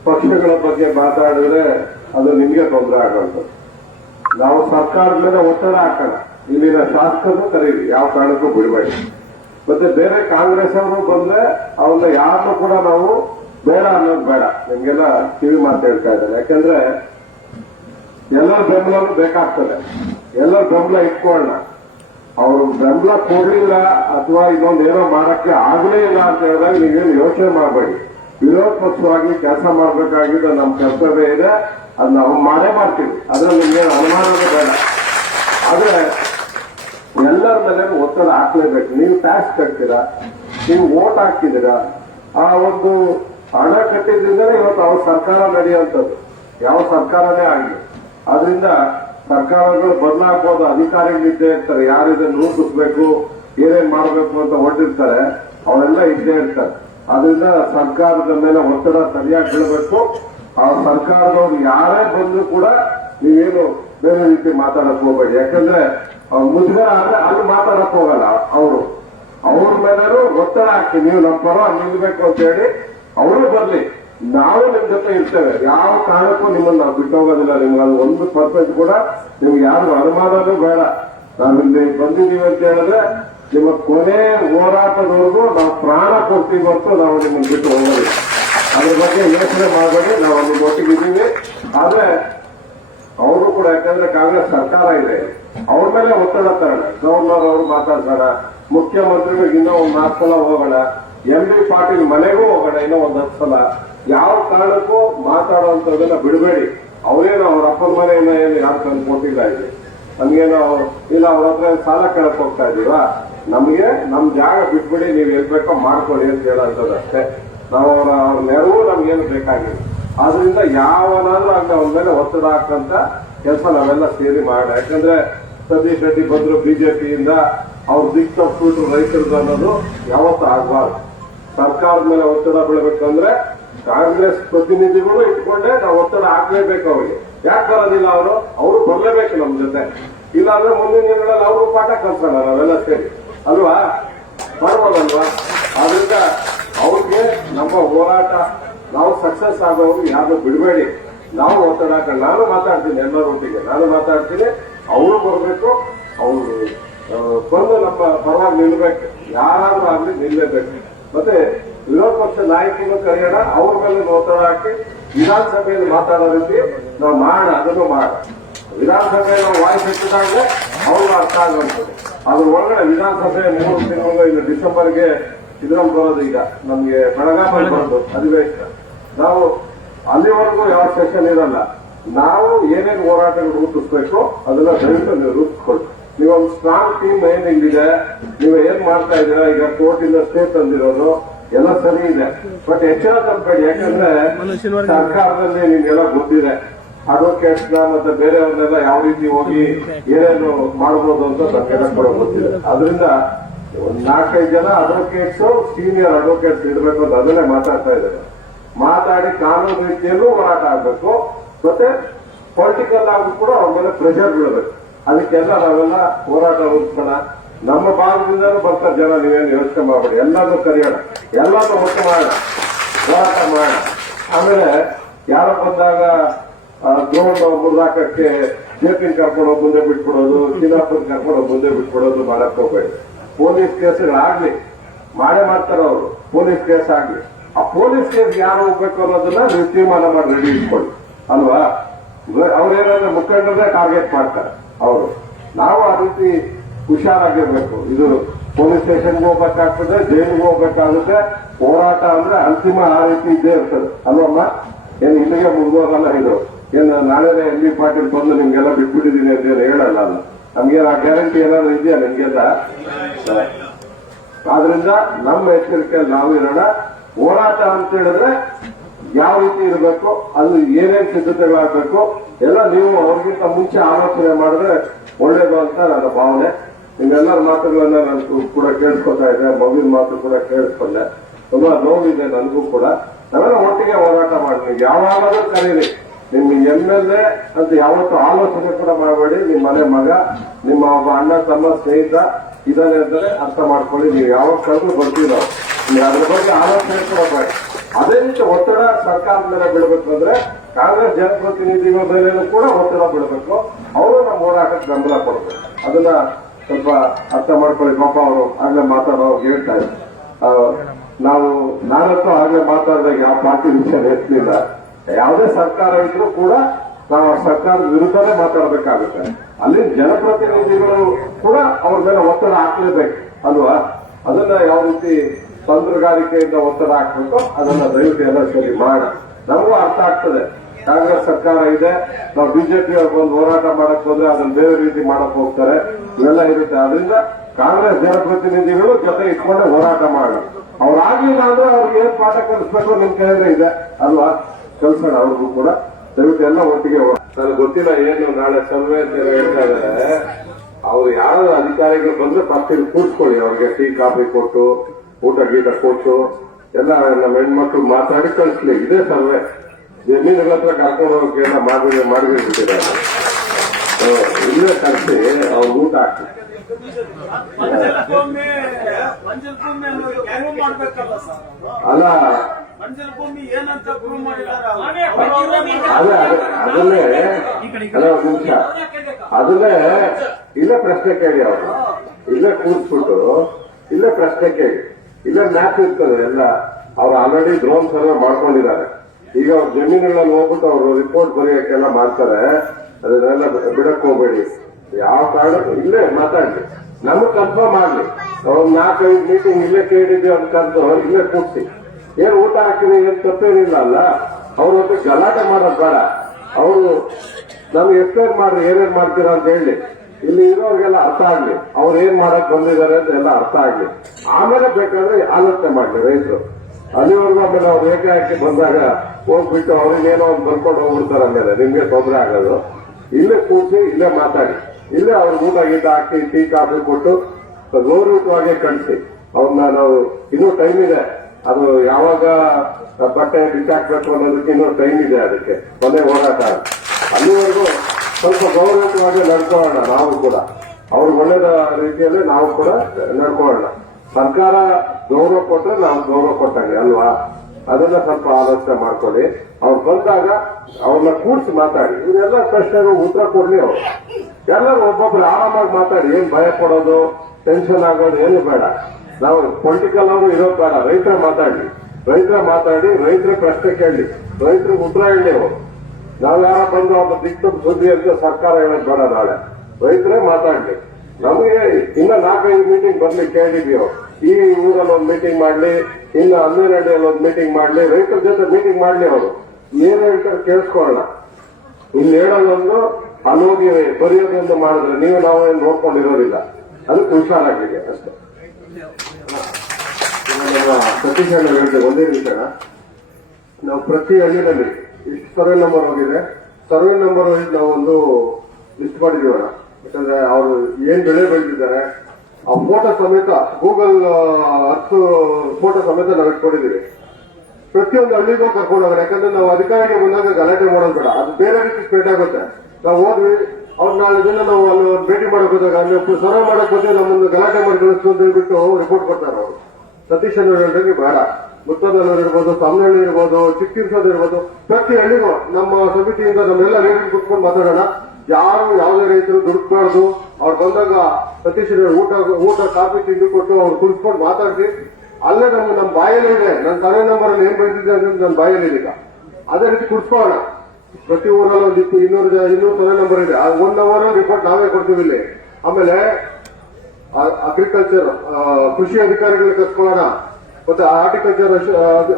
ಪಕ್ಷಗಳ ಬಗ್ಗೆ ಮಾತಾಡಿದ್ರೆ ಅದು ನಿಮ್ಗೆ ತೊಂದರೆ ಆಗುವಂಥದ್ದು. ನಾವು ಸರ್ಕಾರದ ಮೇಲೆ ಒತ್ತಡ ಹಾಕೋಣ, ಇಲ್ಲಿನ ಶಾಸಕರು ಕರೀರಿ, ಯಾವ ಕಾರಣಕ್ಕೂ ಬಿಡಬೇಡಿ. ಮತ್ತೆ ಬೇರೆ ಕಾಂಗ್ರೆಸ್ ಅವರು ಬಂದ್ರೆ ಅವ್ರನ್ನ ಯಾರನ್ನೂ ಕೂಡ ನಾವು ಬೇಡ ಅನ್ನೋದು ಬೇಡ. ನಿಮ್ಗೆಲ್ಲ ಕಿವಿ ಮಾತು ಹೇಳ್ತಾ ಇದ್ದಾರೆ. ಯಾಕಂದ್ರೆ ಎಲ್ಲರ ಬೆಂಬಲನೂ ಬೇಕಾಗ್ತದೆ. ಎಲ್ಲರ ಬೆಂಬಲ ಇಟ್ಕೊಳ್ಳೋಣ. ಅವರು ಬೆಂಬಲ ಕೊಡ್ಲಿಲ್ಲ ಅಥವಾ ಇದೊಂದು ಏನೋ ಮಾಡಕ್ಕೆ ಆಗಲೇ ಇಲ್ಲ ಅಂತ ಹೇಳಿದಾಗ ನೀವೇನು ಯೋಚನೆ ಮಾಡಬೇಡಿ. ವಿರೋಧ ಪಕ್ಷವಾಗಿ ಕೆಲಸ ಮಾಡಬೇಕಾಗಿದ್ದು ನಮ್ಮ ಕರ್ತವ್ಯ ಇದೆ, ಅದು ನಾವು ಮಾಡೇ ಮಾಡ್ತೀವಿ. ಅದ್ರಲ್ಲಿ ನಿಮ್ಗೇನು ಅನುಮಾನವೇ ಬೇಡ. ಆದ್ರೆ ಎಲ್ಲರ ಮೇಲೆ ಒತ್ತಡ ಹಾಕ್ಲೇಬೇಕು. ನೀವು ಟ್ಯಾಕ್ಸ್ ಕಟ್ತೀರಾ, ನೀವು ವೋಟ್ ಹಾಕ್ತಿದ್ದೀರಾ, ಆ ಒಂದು ಹಣ ಕಟ್ಟಿದ್ರಿಂದಲೇ ಇವತ್ತು ಅವ್ರ ಸರ್ಕಾರ ನಡೆಯುವಂಥದ್ದು. ಯಾವ ಸರ್ಕಾರನೇ ಆಗಲಿ. ಆದ್ರಿಂದ ಸರ್ಕಾರಗಳು ಬದಲಾಗಬಹುದು, ಅಧಿಕಾರಿಗಳು ಇದ್ದೇ ಇರ್ತಾರೆ. ಯಾರು ಇದನ್ನು ರೂಪಿಸ್ಬೇಕು, ಏನೇನ್ ಮಾಡಬೇಕು ಅಂತ ಹೊರಟಿರ್ತಾರೆ, ಅವರೆಲ್ಲ ಇದ್ದೇ ಇರ್ತಾರೆ. ಆದ್ರಿಂದ ಸರ್ಕಾರದ ಮೇಲೆ ಒತ್ತಡ ಸರಿಯಾಗಿ ಬೀಳಬೇಕು. ಆ ಸರ್ಕಾರದವ್ರು ಯಾರೇ ಬಂದ್ರು ಕೂಡ ನೀವೇನು ಬೇರೆ ರೀತಿ ಮಾತಾಡಕ್ ಹೋಗ್ಬೇಡಿ. ಯಾಕಂದ್ರೆ ಮುದ್ಗರ ಆದ್ರೆ ಅಲ್ಲಿ ಮಾತಾಡಕ್ ಹೋಗಲ್ಲ. ಅವ್ರ ಮೇಲೂ ಒತ್ತಡ ಹಾಕಿ ನೀವು ನಮ್ಮ ಪರ ನಿಲ್ಬೇಕು ಅಂತ ಹೇಳಿ ಅವರು ಬರ್ಲಿ, ನಾವು ನಿಮ್ ಜೊತೆ ಇರ್ತೇವೆ. ಯಾವ ಕಾರಣಕ್ಕೂ ನಿಮ್ಮನ್ನ ನಾವು ಬಿಟ್ಟು ಹೋಗೋದಿಲ್ಲ. ನಿಮ್ಗೆ ಅದು 1% ಕೂಡ ನಿಮ್ಗೆ ಯಾರು ಅನುಮಾನನೂ ಬೇಡ. ನಾವಿಲ್ಲಿ ಬಂದಿದ್ದೀವಿ ಅಂತ ಹೇಳಿದ್ರೆ ನಿಮ್ಮ ಕೊನೆ ಹೋರಾಟದವರೆಗೂ ನಾವು ಪ್ರಾಣ ಕೊಡ್ತೀವಿ ಹೊರತು ನಾವು ನಿಮ್ಮನ್ನು ಬಿಟ್ಟು ಹೋಗೋದಿಲ್ಲ. ಅದ್ರ ಬಗ್ಗೆ ಯೋಚನೆ ಮಾಡಬೇಡಿ. ನಾವು ಅಲ್ಲಿ ಒಟ್ಟಿಗಿದ್ದೀವಿ. ಆದ್ರೆ ಅವರು ಕೂಡ, ಯಾಕಂದ್ರೆ ಕಾಂಗ್ರೆಸ್ ಸರ್ಕಾರ ಇದೆ, ಅವ್ರ ಮೇಲೆ ಒತ್ತಡ ತರೋಣ. ಗವರ್ನರ್ ಅವರು ಮಾತಾಡ್ಸೋಣ, ಮುಖ್ಯಮಂತ್ರಿಗಳಿಗೆ ಇನ್ನೂ ಒಂದು 4 ಸಲ ಹೋಗೋಣ, MB ಪಾಟೀಲ್ ಮನೆಗೂ ಹೋಗೋಣ ಇನ್ನೂ ಒಂದು 10 ಸಲ. ಯಾವ ಕಾರಣಕ್ಕೂ ಮಾತಾಡುವಂಥದ್ದನ್ನ ಬಿಡಬೇಡಿ. ಅವರೇನು ಅವ್ರ ಅಪ್ಪನ ಮನೆಯಿಂದ ಏನು ಯಾರು ತಂದು ಕೊಟ್ಟಿಲ್ಲ ಇಲ್ಲಿ. ನಮ್ಗೇನು ಇಲ್ಲ ಅವ್ರ ಹತ್ರ ಸಾಲ ಕೇಳಕ್ ಹೋಗ್ತಾ ಇದೀವಾ? ನಮ್ಗೆ ನಮ್ ಜಾಗ ಬಿಟ್ಬಿಡಿ, ನೀವು ಎಲ್ ಬೇಕೋ ಮಾಡ್ಕೊಳ್ಳಿ ಅಂತ ಹೇಳೋಂಥದ್ದು ಅಷ್ಟೇ. ನಾವು ಅವ್ರ ನೆರವು ನಮ್ಗೇನು ಬೇಕಾಗಿಲ್ಲ. ಆದ್ರಿಂದ ಯಾವನಾದ್ರೂ ಆಗ ಅವನ ಮೇಲೆ ಒತ್ತಡ ಹಾಕಂತ ಕೆಲಸ ನಾವೆಲ್ಲ ಸೇರಿ ಮಾಡ. ಯಾಕಂದ್ರೆ ಸತೀಶ್ ರೆಡ್ಡಿ ಬಂದ್ರು ಬಿಜೆಪಿಯಿಂದ ಅವ್ರು ದಿಕ್ಕು ತಪ್ಪಿಬಿಟ್ರು ರೈತರದ್ದು ಅನ್ನೋದು ಯಾವತ್ತೂ ಆಗಬಾರ್ದು. ಸರ್ಕಾರದ ಮೇಲೆ ಒತ್ತಡ ಬೀಳಬೇಕಂದ್ರೆ ಕಾಂಗ್ರೆಸ್ ಪ್ರತಿನಿಧಿಗಳು ಇಟ್ಕೊಂಡೆ ನಾವು ಒತ್ತಡ ಹಾಕ್ಲೇಬೇಕು ಅವ್ರಿಗೆ. ಯಾಕೆ ಬರೋದಿಲ್ಲ ಅವರು ಬರ್ಲೇಬೇಕು ನಮ್ ಜೊತೆ. ಇಲ್ಲಾಂದ್ರೆ ಮುಂದಿನ ದಿನಗಳಲ್ಲಿ ಅವರು ಪಾಠ ಕಲ್ಸೋಣ ನಾವೆಲ್ಲ ಸೇರಿ ಅಲ್ವಾ, ಬರ್ಬೋದಲ್ವಾ. ಆದ್ರಿಂದ ಅವ್ರಿಗೆ ನಮ್ಮ ಹೋರಾಟ ನಾವು ಸಕ್ಸಸ್ ಆಗೋರು ಯಾರು ಬಿಡಬೇಡಿ. ನಾವು ಒತ್ತಡ ಹಾಕೊಂಡು ನಾನು ಮಾತಾಡ್ತೀನಿ ಎಲ್ಲರೊಟ್ಟಿಗೆ, ನಾನು ಮಾತಾಡ್ತೀನಿ, ಅವರು ಬರಬೇಕು, ಅವರು ಬಂದು ನಮ್ಮ ಪರವಾಗಿ ನಿಲ್ಬೇಕು. ಯಾರಾದ್ರೂ ಆಗ್ಲಿ ನಿಲ್ಲೇಬೇಕು. ಮತ್ತೆ ವಿರೋಧ ಪಕ್ಷ ನಾಯಕರು ಕರೆಯೋಣ, ಅವ್ರ ಮೇಲೆ ಒತ್ತಡ ಹಾಕಿ ವಿಧಾನಸಭೆಯಲ್ಲಿ ಮಾತಾಡೋ ರೀತಿ ನಾವು ಮಾಡೋಣ. ಅದನ್ನು ಮಾಡ ವಿಧಾನಸಭೆಯಲ್ಲಿ ನಾವು ವಾಯ್ಸ್ ಎತ್ತಿದಾಗಲೇ ಅವ್ರಿಗೆ ಅರ್ಥ ಆಗುವಂಥದ್ದು. ಅದ್ರ ಒಳಗಡೆ ವಿಧಾನಸಭೆ 3 ತಿಂಗಳು ಇನ್ನು ಡಿಸೆಂಬರ್ಗೆ ಇದ್ರಲ್ಲಿ ಬರೋದು. ಈಗ ನಮ್ಗೆ ಬೆಳಗಾವಿ ಬರೋದು ಅಧಿವೇಶನ. ನಾವು ಅಲ್ಲಿವರೆಗೂ ಯಾವ ಸೆಷನ್ ಇರಲ್ಲ. ನಾವು ಏನೇನು ಹೋರಾಟಗಳು ರೂಪಿಸ್ಬೇಕು ಅದನ್ನ ದಯವಿಟ್ಟು ನೀವು ರೂಪಿಸ್ಕೊಳ್ಳಿ. ನೀವೊಂದು ಸ್ಟ್ರಾಂಗ್ ಟೀಮ್ ಏನಿದೆ, ನೀವು ಏನ್ ಮಾಡ್ತಾ ಇದ್ದೀರಾ, ಈಗ ಕೋರ್ಟ್ ಇಂದ ಸ್ಟೇ ತಂದಿರೋದು ಎಲ್ಲ ಸರಿ ಇದೆ. ಬಟ್ ಎಚ್ಚರ ತಪ್ಪಬೇಡಿ. ಯಾಕಂದ್ರೆ ಸರ್ಕಾರದಲ್ಲಿ ನಿಮ್ಗೆಲ್ಲ ಗೊತ್ತಿದೆ ಅಡ್ವೊಕೇಟ್ಸ್ ಮತ್ತೆ ಬೇರೆಯವ್ರನ್ನೆಲ್ಲ ಯಾವ ರೀತಿ ಹೋಗಿ ಏನೇನು ಮಾಡಬಹುದು ಅಂತ ನಮ್ಗೆಲ್ಲ ಕೂಡ ಗೊತ್ತಿದೆ. ಅದರಿಂದ 4-5 ಜನ ಅಡ್ವೊಕೇಟ್ಸ್, ಸೀನಿಯರ್ ಅಡ್ವೊಕೇಟ್ಸ್ ಇಡಬೇಕು ಅಂತ ಅದನ್ನೇ ಮಾತಾಡ್ತಾ ಇದ್ದಾರೆ. ಮಾತಾಡಿ ಕಾನೂನು ರೀತಿಯಲ್ಲೂ ಹೋರಾಟ ಆಗ್ಬೇಕು, ಮತ್ತೆ ಪೊಲಿಟಿಕಲ್ ಆಗಿ ಕೂಡ ಅವ್ರ ಮೇಲೆ ಪ್ರೆಷರ್ ಬೀಳಬೇಕು. ಅದಕ್ಕೆಲ್ಲ ನಾವೆಲ್ಲ ಹೋರಾಟ ರೂಪಿಸೋಣ. ನಮ್ಮ ಭಾಗದಿಂದಲೂ ಬರ್ತಾರೆ ಜನ, ನೀವೇನು ಯೋಚನೆ ಮಾಡಬೇಡಿ. ಎಲ್ಲಾನು ಕರೆಯೋಣ, ಎಲ್ಲಾನು ಒಟ್ಟು ಮಾಡೋಣ, ಹೋರಾಟ ಮಾಡೋಣ. ಆಮೇಲೆ ಯಾರೋ ಬಂದಾಗ ದ್ರೋಣ ಮುರಿದಾಕಕ್ಕೆ ಜೆಪಿನ್ ಕರ್ಕೊಂಡು ಮುಂದೆ ಬಿಟ್ಬಿಡೋದು, ಚಿನ್ನಾಪುರ್ ಕರ್ಕೊಂಡು ಮುಂದೆ ಬಿಟ್ಬಿಡೋದು ಮಾಡಕ್ ಹೋಗ್ಬೇಡಿ. ಪೊಲೀಸ್ ಕೇಸ್ಗಳಾಗ್ಲಿ ಮಾಡೇ ಮಾಡ್ತಾರ ಅವರು, ಪೊಲೀಸ್ ಕೇಸ್ ಆಗ್ಲಿ. ಆ ಪೊಲೀಸ್ ಕೇಸ್ ಯಾರು ಹೋಗ್ಬೇಕು ಅನ್ನೋದನ್ನ ನೀವು ತೀರ್ಮಾನ ಮಾಡಿ ರೆಡಿ ಇಟ್ಕೊಳ್ಳಿ ಅಲ್ವಾ. ಅವ್ರೇನಾದ್ರೆ ಮುಖಂಡರೇ ಟಾರ್ಗೆಟ್ ಮಾಡ್ತಾರೆ ಅವರು. ನಾವು ಆ ರೀತಿ ಹುಷಾರಾಗಿರ್ಬೇಕು. ಇದು ಪೊಲೀಸ್ ಸ್ಟೇಷನ್ಗೆ ಹೋಗ್ಬೇಕಾಗ್ತದೆ, ಜೈಲಿಗೆ ಹೋಗ್ಬೇಕಾಗುತ್ತೆ. ಹೋರಾಟ ಅಂದ್ರೆ ಅಂತಿಮ ಆ ರೀತಿ ಇದ್ದೇ ಇರ್ತದೆ ಅಲ್ವಮ್ಮ. ಏನು ಇಲ್ಲಿಗೆ ಮುಗಿದೋಗಲ್ಲ ಇದು. ಏನು ನಾಳೆ MB ಪಾಟೀಲ್ ಬಂದು ನಿಮ್ಗೆಲ್ಲ ಬಿಟ್ಬಿಟ್ಟಿದ್ದೀನಿ ಅಂತ ಹೇಳಲ್ಲ. ನಮ್ಗೇನು ಆ ಗ್ಯಾರಂಟಿ ಏನಾದ್ರು ಇದೆಯಾ ನಿಮ್ಗೆಲ್ಲ? ಆದ್ರಿಂದ ನಮ್ಮ ಎಚ್ಚರಿಕೆಯಲ್ಲಿ ನಾವು ಇರೋಣ. ಹೋರಾಟ ಅಂತ ಹೇಳಿದ್ರೆ ಯಾವ ರೀತಿ ಇರಬೇಕು, ಅದು ಏನೇನು ಸಿದ್ಧತೆಗಳಾಗಬೇಕು ಎಲ್ಲ ನೀವು ಅವ್ರಿಗಿಂತ ಮುಂಚೆ ಆಲೋಚನೆ ಮಾಡಿದ್ರೆ ಒಳ್ಳೇದು ಅಂತ ನನ್ನ ಭಾವನೆ. ನಿಮ್ಮೆಲ್ಲರ ಮಾತುಗಳನ್ನ ನಾನು ಕೂಡ ಕೇಳಿಸ್ಕೊತಾ ಇದ್ದೆ, ಮಗುವಿನ ಮಾತು ಕೂಡ ಕೇಳಿಸ್ಕೊಂಡೆ. ತುಂಬಾ ನೋವಿದೆ ನನಗೂ ಕೂಡ. ನಾವೆಲ್ಲ ಒಟ್ಟಿಗೆ ಹೋರಾಟ ಮಾಡಿ ಯಾವಾಗಾದ್ರೂ ಕರೀರಿ. ನಿಮ್ MLA ಅಂತ ಯಾವತ್ತೂ ಆಲೋಚನೆ ಕೂಡ ಮಾಡಬೇಡಿ. ನಿಮ್ಮ ಮನೆ ಮಗ, ನಿಮ್ಮ ಒಬ್ಬ ಅಣ್ಣ ತಮ್ಮ ಸ್ನೇಹಿತ ಇದಾನೆ ಅಂದರೆ ಅರ್ಥ ಮಾಡ್ಕೊಳ್ಳಿ. ನೀವು ಯಾವಾಗ ಕರೆದು ಬರ್ತೀರೋ ನೀವು ಅದ್ರ ಬಗ್ಗೆ ಆಲೋಚನೆ ಕೂಡ ಬೇಡ. ಅದೇ ರೀತಿ ಒತ್ತಡ ಸರ್ಕಾರದ ಮೇಲೆ ಬೀಳಬೇಕು ಅಂದ್ರೆ ಕಾಂಗ್ರೆಸ್ ಜನಪ್ರತಿನಿಧಿಗಳ ಮೇಲೇನೂ ಕೂಡ ಒತ್ತಡ ಬೀಳಬೇಕು. ಅವರು ನಮ್ಮ ಹೋರಾಟಕ್ಕೆ ಬೆಂಬಲ ಕೊಡಬೇಕು. ಅದನ್ನ ಸ್ವಲ್ಪ ಅರ್ಥ ಮಾಡ್ಕೊಳ್ಳಿ. ಪಾಪ ಅವರು ಆಗ್ಲೇ ಮಾತಾಡೋ ಹೇಳ್ತಾ ಇದ್ರು. ನಾನಂತೂ ಆಗ್ಲೇ ಮಾತಾಡಿದಾಗ ಯಾವ ಪಾರ್ಟಿ ವಿಷಯ ಎತ್ತಲಿಲ್ಲ. ಯಾವುದೇ ಸರ್ಕಾರ ಇದ್ರೂ ಕೂಡ ನಾವು ಸರ್ಕಾರದ ವಿರುದ್ಧನೇ ಮಾತಾಡಬೇಕಾಗುತ್ತೆ. ಅಲ್ಲಿ ಜನಪ್ರತಿನಿಧಿಗಳು ಕೂಡ ಅವ್ರ ಮೇಲೆ ಒತ್ತಡ ಹಾಕ್ಲೇಬೇಕು ಅಲ್ವಾ. ಅದನ್ನ ಯಾವ ರೀತಿ ತಂತ್ರಗಾರಿಕೆಯಿಂದ ಒತ್ತಡ ಹಾಕ್ಬೇಕು ಅದನ್ನ ದಯವಿಟ್ಟು ಎಲ್ಲ ಸರಿ ಮಾಡ. ನಮಗೂ ಅರ್ಥ ಆಗ್ತದೆ ಕಾಂಗ್ರೆಸ್ ಸರ್ಕಾರ ಇದೆ, ನಾವು ಬಿಜೆಪಿ ಒಂದು ಹೋರಾಟ ಮಾಡಕ್ ಹೋದ್ರೆ ಅದನ್ನ ಬೇರೆ ರೀತಿ ಮಾಡಕ್ ಹೋಗ್ತಾರೆ, ಇವೆಲ್ಲ ಇರುತ್ತೆ. ಅದರಿಂದ ಕಾಂಗ್ರೆಸ್ ಜನಪ್ರತಿನಿಧಿಗಳು ಜೊತೆ ಇಟ್ಕೊಂಡೆ ಹೋರಾಟ ಮಾಡೋಣ. ಅವ್ರಾಗ್ಲಿಲ್ಲ ಅಂದ್ರೆ ಅವ್ರಿಗೆ ಏನ್ ಪಾಠ ಕಲಿಸ್ಬೇಕು ನಿಮ್ ಕೈಯಲ್ಲೇ ಇದೆ ಅಲ್ವಾ. ಕಲ್ಸೋಣ ಅವ್ರಿಗೂ ಕೂಡ. ದಯವಿಟ್ಟು ಎಲ್ಲ ಒಟ್ಟಿಗೆ ನನಗೆ ಗೊತ್ತಿಲ್ಲ ಏನು ನಾಳೆ ಸರ್ವೆ ಅಂತ ಹೇಳ್ತಾ ಇದ್ದಾರೆ. ಅವ್ರು ಯಾವ ಅಧಿಕಾರಿಗಳು ಬಂದ್ರೆ ಫಸ್ಟ್ ಇಲ್ಲಿ ಕೂರ್ಸ್ಕೊಳ್ಳಿ. ಅವ್ರಿಗೆ ಟೀ ಕಾಫಿ ಕೊಟ್ಟು ಊಟ ಗೀಟ ಕೊಟ್ಟು ಎಲ್ಲ ನಮ್ಮ ಹೆಣ್ಮಕ್ಳು ಮಾತಾಡಿ ಕಳಿಸ್ಲಿ. ಇದೇ ಸರ್ವೆ. ಜಮೀನುಗಳ ಹತ್ರ ಕರ್ಕೊಂಡು ಹೋಗಕ್ಕೆ ಎಲ್ಲ ಮಾಡಿಬಿಟ್ಟಿದ್ದಾರೆ. ಇಲ್ಲೇ ಕಳಿಸಿ ಅವ್ರು ಊಟ ಹಾಕಿ. ಅಲ್ಲ ಅದನ್ನೇ ನಿಮಿಷ ಅದನ್ನೇ ಇಲ್ಲೇ ಪ್ರಶ್ನೆ ಕೇಳಿ. ಅವರು ಇಲ್ಲೇ ಕೂರ್ಸ್ಬಿಟ್ಟು ಇಲ್ಲೇ ಪ್ರಶ್ನೆ ಕೇಳಿ. ಇಲ್ಲೇ ಮ್ಯಾಚ್ ಇರ್ತದೆ ಎಲ್ಲ. ಅವ್ರು ಆಲ್ರೆಡಿ ಡ್ರೋನ್ ಸರ್ವೆ ಮಾಡ್ಕೊಂಡಿದ್ದಾರೆ. ಈಗ ಅವ್ರ ಜಮೀನುಗಳಲ್ಲಿ ಹೋಗ್ಬಿಟ್ಟು ಅವರು ರಿಪೋರ್ಟ್ ಬರೆಯೋಕ್ಕೆಲ್ಲ ಮಾಡ್ತಾರೆ. ಅದನ್ನೆಲ್ಲ ಬಿಡಕ್ ಹೋಗ್ಬೇಡಿ. ಯಾವ ಕಾರಣಕ್ಕೂ ಇಲ್ಲೇ ಮಾತಾಡ್ಲಿ. ನಮಗ್ ಕನ್ಫರ್ಮ್ ಆಗ್ಲಿ. ಒಂದ್ 4-5 ಮೀಟಿಂಗ್ ಇಲ್ಲೇ ಕೇಳಿದ್ವಿ ಅಂತಂದು ಇಲ್ಲೇ ಕೂರ್ಸಿ. ಏನ್ ಊಟ ಹಾಕಿರಿ ಏನ್ ತಪ್ಪೇನಿಲ್ಲ ಅಲ್ಲ. ಅವ್ರ ಒಟ್ಟು ಗಲಾಟೆ ಮಾಡೋದ್ ಬೇಡ. ಅವರು ನಮ್ಗೆ ಎಕ್ಸ್ಪ್ಲೈನ್ ಮಾಡ್ರಿ ಏನೇನ್ ಮಾಡ್ತೀರಾ ಅಂತ ಹೇಳಿ. ಇಲ್ಲಿ ಇರೋರಿಗೆಲ್ಲ ಅರ್ಥ ಆಗ್ಲಿ. ಅವ್ರು ಏನ್ ಮಾಡಕ್ ಬಂದಿದ್ದಾರೆ ಅಂತ ಎಲ್ಲ ಅರ್ಥ ಆಗ್ಲಿ. ಆಮೇಲೆ ಬೇಕಾದ್ರೆ ಆಲೋಚನೆ ಮಾಡ್ಲಿ ರೈತರು. ಅಲ್ಲಿವರೆಗೂ ಆಮೇಲೆ ಅವ್ರು ಏಕಾಏಕಿ ಬಂದಾಗ ಹೋಗ್ಬಿಟ್ಟು ಅವ್ರಿಗೇನೋ ಒಂದು ಬರ್ಕೊಂಡು ಹೋಗ್ಬಿಡ್ತಾರೆ. ಆಮೇಲೆ ನಿಮ್ಗೆ ತೊಂದರೆ ಆಗೋದು. ಇಲ್ಲೇ ಕೂರಿಸಿ ಇಲ್ಲೇ ಮಾತಾಡಿ, ಇಲ್ಲೇ ಅವ್ರಿಗೆ ಊಟ ಗೀಟ ಹಾಕಿ ಟೀ ಕಾಫಿ ಕೊಟ್ಟು ಗೌರವವಾಗಿ ಕಳಿಸಿ ಅವ್ರನ್ನ. ನಾವು ಇನ್ನೂ ಟೈಮ್ ಇದೆ, ಅದು ಯಾವಾಗ ಬಟ್ಟೆ ಬಿಟ್ಟಾಕ್ಬೇಕು ಅನ್ನೋದಕ್ಕೆ ಇನ್ನೂ ಟೈಮ್ ಇದೆ. ಅದಕ್ಕೆ ಕೊನೆ ಹೋರಾಟ. ಅಲ್ಲಿವರೆಗೂ ಸ್ವಲ್ಪ ಗೌರವವಾಗಿ ನಡ್ಕೊಳ್ಳೋಣ. ನಾವು ಕೂಡ ಅವ್ರಿಗೆ ಒಳ್ಳೆದ ರೀತಿಯಲ್ಲಿ ನಾವು ಕೂಡ ನಡ್ಕೊಳ್ಳೋಣ. ಸರ್ಕಾರ ಗೌರವ ಕೊಟ್ರೆ ನಾವು ಗೌರವ ಕೊಟ್ಟಂಗೆ ಅಲ್ವಾ? ಅದನ್ನ ಸ್ವಲ್ಪ ಆಲೋಚನೆ ಮಾಡ್ಕೊಳ್ಳಿ. ಅವ್ರು ಬಂದಾಗ ಅವ್ರನ್ನ ಕೂಡಿಸಿ ಮಾತಾಡಿ. ಇವರೆಲ್ಲ ಪ್ರಶ್ನೆಗಳು ಉತ್ತರ ಕೊಡ್ಲಿ. ಅವರು ಎಲ್ಲರೂ ಒಬ್ಬೊಬ್ರು ಆರಾಮಾಗಿ ಮಾತಾಡಿ. ಏನ್ ಭಯ ಪಡೋದು, ಟೆನ್ಷನ್ ಆಗೋದು ಏನು ಬೇಡ. ನಾವು ಪೊಲಿಟಿಕಲ್ ಅವರು ಇರೋದು ಬೇಡ. ರೈತರ ಮಾತಾಡಿ, ರೈತರ ಪ್ರಶ್ನೆ ಕೇಳಿ, ರೈತರಿಗೆ ಉತ್ತರ ಹೇಳಿ. ಅವರು ನಾವ್ ಯಾರ ಬಂದು ಅವ್ರ ದಿಕ್ಕು ಸುದ್ದಿ ಅಂತ ಸರ್ಕಾರ ಹೇಳೋದು ಬೇಡ. ನಾಳೆ ರೈತರೇ ಮಾತಾಡ್ಲಿ. ನಮಗೆ ಇನ್ನ 4-5 ಮೀಟಿಂಗ್ ಬರ್ಲಿ ಕೇಳಿದ್ವಿ. ಅವ್ರು ಈ ಊರಲ್ಲಿ ಒಂದು ಮೀಟಿಂಗ್ ಮಾಡ್ಲಿ, ಇನ್ನು ಹನ್ನೆರಡಲ್ಲಿ ಒಂದು ಮೀಟಿಂಗ್ ಮಾಡ್ಲಿ, ರೈತರ ಜೊತೆ ಮೀಟಿಂಗ್ ಮಾಡ್ಲಿ. ಅವರು ಏನ್ ಹೇಳ್ತಾರೆ ಕೇಳಿಸ್ಕೊಳ್ಳೋಣ. ಇಲ್ಲಿ ಹೇಳೋದೊಂದು ಅಲ್ಲೋಗಿ ಬರೆಯೋದೊಂದು ಮಾಡಿದ್ರೆ ನೀವು ನಾವೇನು ನೋಡ್ಕೊಂಡಿರೋದಿಲ್ಲ. ಅದಕ್ಕೆ ಹುಷಾರಾಗ್ಲಿಕ್ಕೆ ಅಷ್ಟೇ. ನಮ್ಮ ಸತೀಶ್ ಅಣ್ಣ ಹೇಳ್ತೇವೆ. ಒಂದೇ ನಿಮಿಷ. ನಾವು ಪ್ರತಿ ಹಳ್ಳಿನಲ್ಲಿ ಇಷ್ಟು ಸರ್ವೆ ನಂಬರ್ ಹೋಗಿದೆ. ಸರ್ವೆ ನಂಬರ್ ನಾವೊಂದು ಲಿಸ್ಟ್ ಮಾಡಿದೀವಣ್ಣ. ಯಾಕಂದ್ರೆ ಅವರು ಏನ್ ಬೆಳೆ ಬೆಳೆದಿದ್ದಾರೆ ಆ ಫೋಟೋ ಸಮೇತ, ಗೂಗಲ್ ಅರ್ತ್ ಫೋಟೋ ಸಮೇತ ನಾವು ಇಟ್ಕೊಂಡಿದ್ದೀವಿ. ಪ್ರತಿಯೊಂದು ಹಳ್ಳಿಗೂ ಕರ್ಕೊಂಡು ಹೋಗೋಣ. ಯಾಕಂದ್ರೆ ನಾವು ಅಧಿಕಾರಿಗೆ ಬಂದಾಗ ಗಲಾಟೆ ಮಾಡೋದು ಬೇಡ. ಅದು ಬೇರೆ ರೀತಿ ಸ್ಪೇಟ್ ಆಗುತ್ತೆ. ನಾವು ಹೋದ್ವಿ, ಅವ್ರು ನಾಳೆ ದಿನ ನಾವು ಅಲ್ಲಿ ಭೇಟಿ ಮಾಡಕ್ ಹೋದಾಗ ಅಲ್ಲಿ ಸರ್ವೆ ಮಾಡಕ್ ಹೋದ್ರೆ ನಮ್ಮನ್ನು ಗಲಾಟೆ ಮಾಡಿ ಕಳಿಸ್ತು ಅಂತ ಹೇಳ್ಬಿಟ್ಟು ರಿಪೋರ್ಟ್ ಕೊಡ್ತಾರೆ. ಅವರು ಸತೀಶ್ ಅನ್ನ ಹೇಳಿದಂಗೆ ಬೇಡ. ಮುತ್ತದಲ್ಲೂರು ಇರ್ಬೋದು, ತಮ್ಮನಹಳ್ಳಿ ಇರ್ಬೋದು, ಚಿಕ್ಕತಿರ್ಸೋದು ಇರ್ಬೋದು, ಪ್ರತಿ ಹಳ್ಳಿಗೂ ನಮ್ಮ ಸಮಿತಿಯಿಂದ ನಮ್ಮೆಲ್ಲ ರೈತರು ಕುತ್ಕೊಂಡು ಮಾತಾಡೋಣ. ಯಾರು ಯಾವುದೇ ರೈತರು ದುಡುಕ್ಬಾರ್ದು. ಅವ್ರು ಬಂದಾಗ ಸತೀಶ್ ಊಟ ಕಾಫಿ ತಿಂಡಿ ಕೊಟ್ಟು ಅವ್ರು ಕುಳಿಸ್ಕೊಂಡು ಮಾತಾಡಿ. ಅಲ್ಲೇ ನಮ್ಮ ಬಾಯಲ್ಲಿ ಇದೆ. ನನ್ನ ಸರ್ವೆ ನಂಬರ್ ಅಲ್ಲಿ ಏನ್ ಬೆಳೆದಿದೆ ಅನ್ನೋದು ನನ್ನ ಬಾಯಲ್ಲಿ ಈಗ. ಅದೇ ರೀತಿ ಕುಡಿಸ್ಕೊಳ್ಳೋಣ. ಪ್ರತಿ ಊರಲ್ಲಿ ಒಂದು 200 ಸರ್ವೆ ನಂಬರ್ ಇದೆ. 1 ಅವರ್ ರಿಪೋರ್ಟ್ ನಾವೇ ಕೊಡ್ತೀವಿ ಇಲ್ಲಿ. ಆಮೇಲೆ ಅಗ್ರಿಕಲ್ಚರ್ ಕೃಷಿ ಅಧಿಕಾರಿಗಳು ಕರ್ಸ್ಕೊಳ್ಳೋಣ, ಮತ್ತೆ ಹಾರ್ಟಿಕಲ್ಚರ್